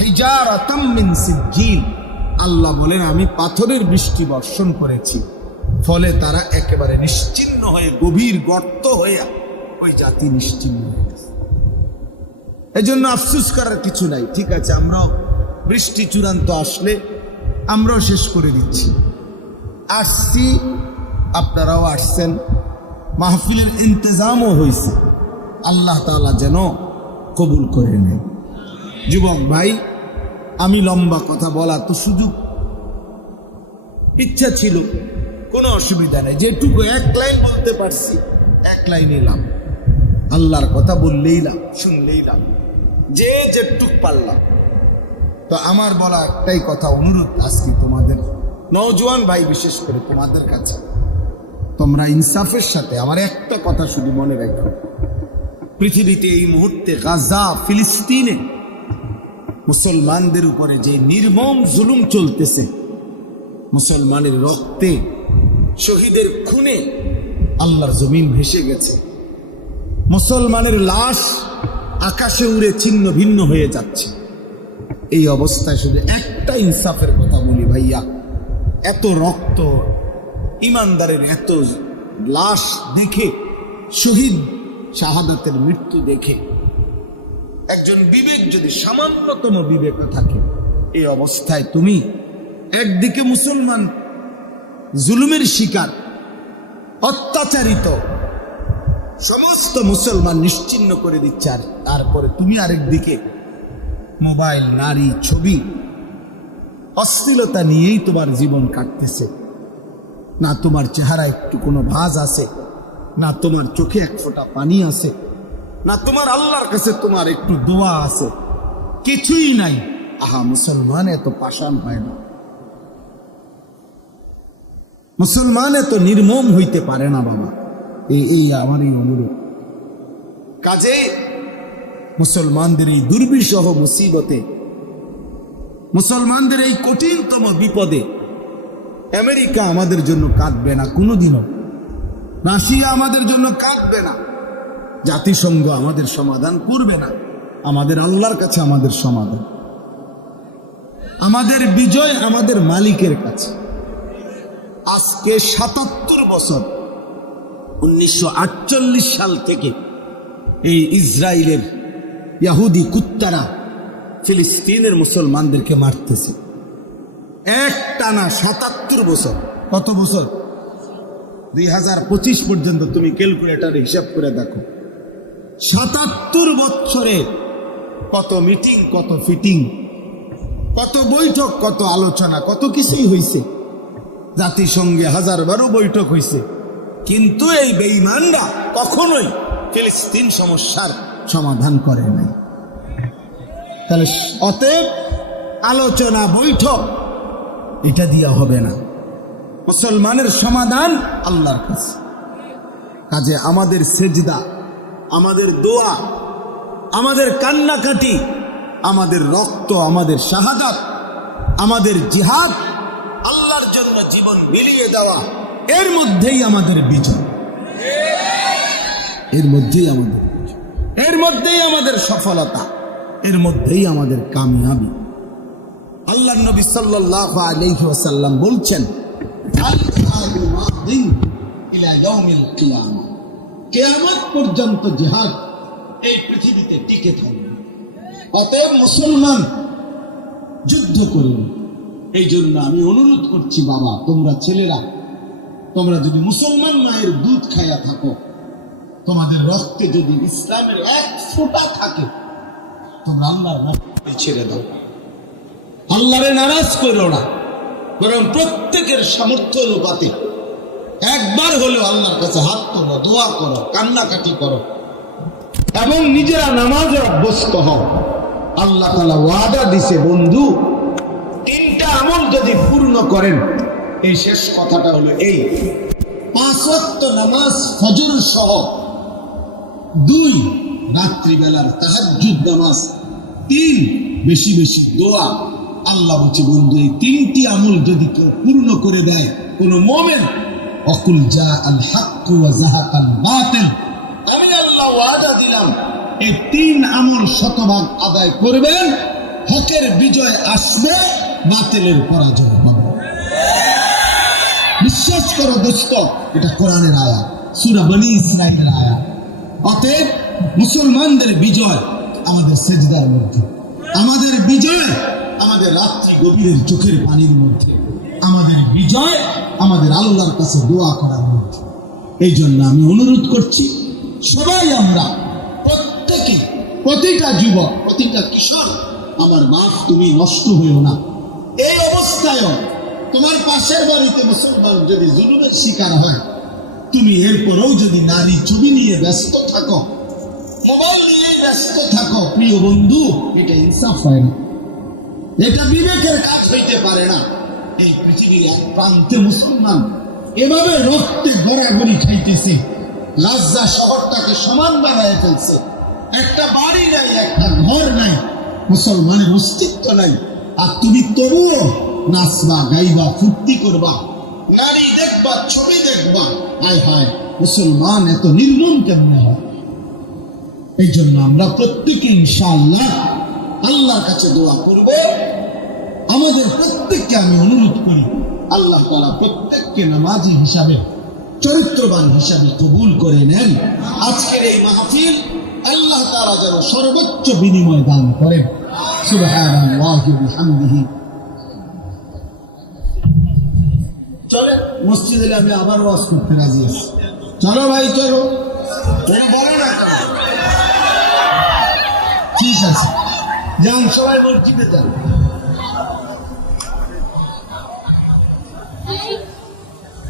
হিজারাতাম মিন সিজ্জিল, আল্লাহ বলেন আমি পাথরের বৃষ্টি বর্ষণ করেছি, ফলে তারা একেবারে নিশ্চিহ্ন হয়ে, গভীর গর্ত হয়ে ওই জাতি নিশ্চিহ্ন হয়ে গেছে। এজন্য আফসোস করার কিছু নাই। ঠিক আছে, আমরাও বৃষ্টি চূড়ান্ত আসলে আমরাও শেষ করে দিচ্ছি, আসছি, আপনারাও আসছেন, মাহফিলের ইন্তজামও হয়েছে, আল্লাহ তাআলা যেন কবুল করে নেন। যুবক ভাই, আমি লম্বা কথা বলা তো সুযোগ ইচ্ছা ছিল, কোনো অসুবিধা নেই, যেটুকু এক লাইন বলতে পারছি এক লাইন এলাম, আল্লাহর কথা বললেই লাভ, শুনলেই লাভ, যে যেটুক পারলাম। তো আমার বলা একটাই কথা, অনুরোধ আজকে তোমাদের নওজোয়ান ভাই, বিশেষ করে তোমাদের কাছে, তোমরা ইনসাফের সাথে আমার একটা কথা শুধু মনে রাখো, পৃথিবীতে এই মুহূর্তে গাজা, ফিলিস্তিনে মুসলমানদের উপরে যে নির্মম জুলুম চলতেছে, মুসলমানের রক্তে, শহীদের খুনে আল্লাহর জমিন ভেসে গেছে, মুসলমানের লাশ আকাশে উড়ে ছিন্ন ভিন্ন হয়ে যাচ্ছে। এই অবস্থায় শুধু একটা ইনসাফের কথা বলি ভাইয়া, এত রক্ত, ইমানদারের এত লাশ দেখে, শহীদ শাহাদাতের মৃত্যু দেখে একজন বিবেক যদি সামান্যতম বিবেক থাকে, এই অবস্থায় তুমি একদিকে মুসলমান জুলুমের শিকার, অত্যাচারিত, সমস্ত মুসলমান নিশ্চিহ্ন করে দিচ্ছে, আর তারপরে তুমি আরেকদিকে মোবাইল, নারী, ছবি, অশ্লীলতা নিয়েই তোমার জীবন কাটতেছে। না তোমার চেহারা একটু কোনো ভাঁজ আছে, না তোমার চোখে এক ফোঁটা পানি আছে, না তোমার আল্লাহর কাছে তোমার একটু দোয়া আছে, কিছুই নাই। আহা, মুসলমান এত পাষাণ হয় না, মুসলমান এত নির্মম হইতে পারে না বাবা। এই আমার এই অনুরোধ। কাজে মুসলমানদের এই দুর্বিষহ মুসিবতে, মুসলমানদের এই কঠিনতম বিপদে আমেরিকা আমাদের জন্য কাঁদবে না কোনোদিনও, রাশিয়া আমাদের জন্য কাঁদবে না, জাতিসংঘ আমাদের সমাধান করবে না, আমাদের আল্লাহর কাছে আমাদের সমাধান, আমাদের বিজয় আমাদের মালিকের কাছে। আজকে ৭৭ বছর, 1948 সাল থেকে এই ইসরায়েলের ইহুদি কুত্তারা ফিলিস্তিনের মুসলমানদেরকে মারতেছে এক টানা ৭৭ বছর। কত বছর? 2025 পর্যন্ত তুমি ক্যালকুলেটর হিসাব করে দেখো। ৭৭ বছরে কত মিটিং, কত ফিটিং, কত বৈঠক, কত আলোচনা, কত কিছুই হয়েছে। জাতিসংঘে 1000বারও বৈঠক হয়েছে, কিন্তু এই বেঈমানরা কখনোই ফিলিস্তিন সমস্যার সমাধান করে নাই। তাহলে অতএব আলোচনা, বৈঠক এটা দিয়া হবে না, মুসলমানের সমাধান আল্লাহর কাছে। কাজে আমাদের সেজদা, আমাদের দোয়া, আমাদের কান্নাকাটি, আমাদের রক্ত, আমাদের শাহাদাত, আমাদের জিহাদ, আল্লাহর জন্য জীবন বিলিয়ে দেওয়া, এর মধ্যেই আমাদের বিজয়, এর মধ্যেই আমাদের বিজয়, এর মধ্যেই আমাদের সফলতা, এর মধ্যেই আমাদের কামিয়াবি। আল্লাহর নবী সাল্লাল্লাহু আলাইহি ওয়াসাল্লাম বলছেন, কিয়ামত পর্যন্ত জিহাদ এই পৃথিবীতে টিকে থাকবে। অতএব মুসলমান যুদ্ধ করুন। এই জন্য আমি অনুরোধ করছি, বাবা, তোমরা ছেলেরা, তোমরা যদি মুসলমান মায়ের দুধ খাইয়া থাকো, তোমাদের রক্তে যদি ইসলামের এক ফোঁটা থাকে, তোমরা আল্লাহর রাস্তা ছেড়ে দাও, আল্লাহরে নারাজ করো না, বরং প্রত্যেকের সামর্থ্য অনুপাতে একবার হলেও আল্লাহর কাছে হাত তোলো, দোয়া করো, কান্নাকাটি করো, এবং নিজেরা নামাজে অভ্যস্ত হও। আল্লাহ তাআলা ওয়াদা দিছে, বন্ধু, 3টা আমল যদি পূর্ণ করেন, এই শেষ কথাটা হলো এই: 5 ওয়াক্ত নামাজ ফজর সহ, 2 রাত্রিবেলার তাহাজ্জুদ নামাজ, 3 বেশি বেশি দোয়া। আল্লাহ বলছে, বন্ধু, এই 3টি আমল যদি কেউ পূর্ণ করে দেয় কোন মুমিন, অকুল জা আল হক ওয়া যাহাকাল বাতিল, আমি আল্লাহ ওয়াদা দিলাম, এই 3 আমল শতভাগ আদায় করবেন, হকের বিজয় আসবে, বাতিলের পরাজয় হবে। বিশ্বাস করো দোস্ত, এটা কোরআনের আয়াত, সূরা বনী ইসরাঈলের আয়াত। অতএব মুসলমানদের বিজয় আমাদের সেজদার মধ্যে, আমাদের বিজয় আমাদের রাত্রি গভীরের চোখের পানির মধ্যে, আমাদের বিজয় আমাদের আল্লাহর কাছে দোয়া করার মধ্যে। এই জন্য আমি অনুরোধ করছি, সবাই আমরা প্রত্যেকে, প্রতিটা যুবক, প্রতিটা কিশোর, আমার বাপ, তুমি নষ্ট হইও না। এই অবস্থায়ও তোমার পাশের বাড়িতে মুসলমান যদি জুলুমের শিকার হয়, তুমি এরপরেও যদি নারী ছবি নিয়ে ব্যস্ত থাকো, মোবাইল নিয়ে ব্যস্ত থাকো, প্রিয় বন্ধু, এটা ইনসাফ হয় না, এটা বিবেকের কাজ হইতে পারে না। এই পৃথিবীর এক প্রান্তে মুসলমান এভাবে রক্তে গড়াগড়ি খাইতেছে, লাজ্জা শহরটাকে সমান বানায় ফেলছে, একটা বাড়ি নাই, একটা ঘর নাই, মুসলমানের অস্তিত্ব নাই, আর তুমি তবুও নাচবা, গাইবা, ফুর্তি করবা, নারী দেখবা, ছবি দেখবা। হায় হায়, মুসলমান এত নির্মম কেমনে হয়? এই জন্য আমরা প্রত্যেকে ইনশাআল্লাহ আল্লাহর কাছে দোয়া করব। আমাদের প্রত্যেককে আমি অনুরোধ করি, আল্লাহ তাআলা প্রত্যেককে নামাজি হিসাবে, চরিত্রবান হিসাবে কবুল করে নেন। আজকের এই মাহফিল আল্লাহ তাআলা যেন সর্বোচ্চ বিনিময় দান করেন। সুবহানাল্লাহি ওয়া বিহামদিহি। চলে মসজিদে আমি আবার ওয়াজ করতে রাজি আছি। চলো ভাই, চলো, ওরা বলে না কেন? ঠিক আছে, যান সবাই মসজিদে যান।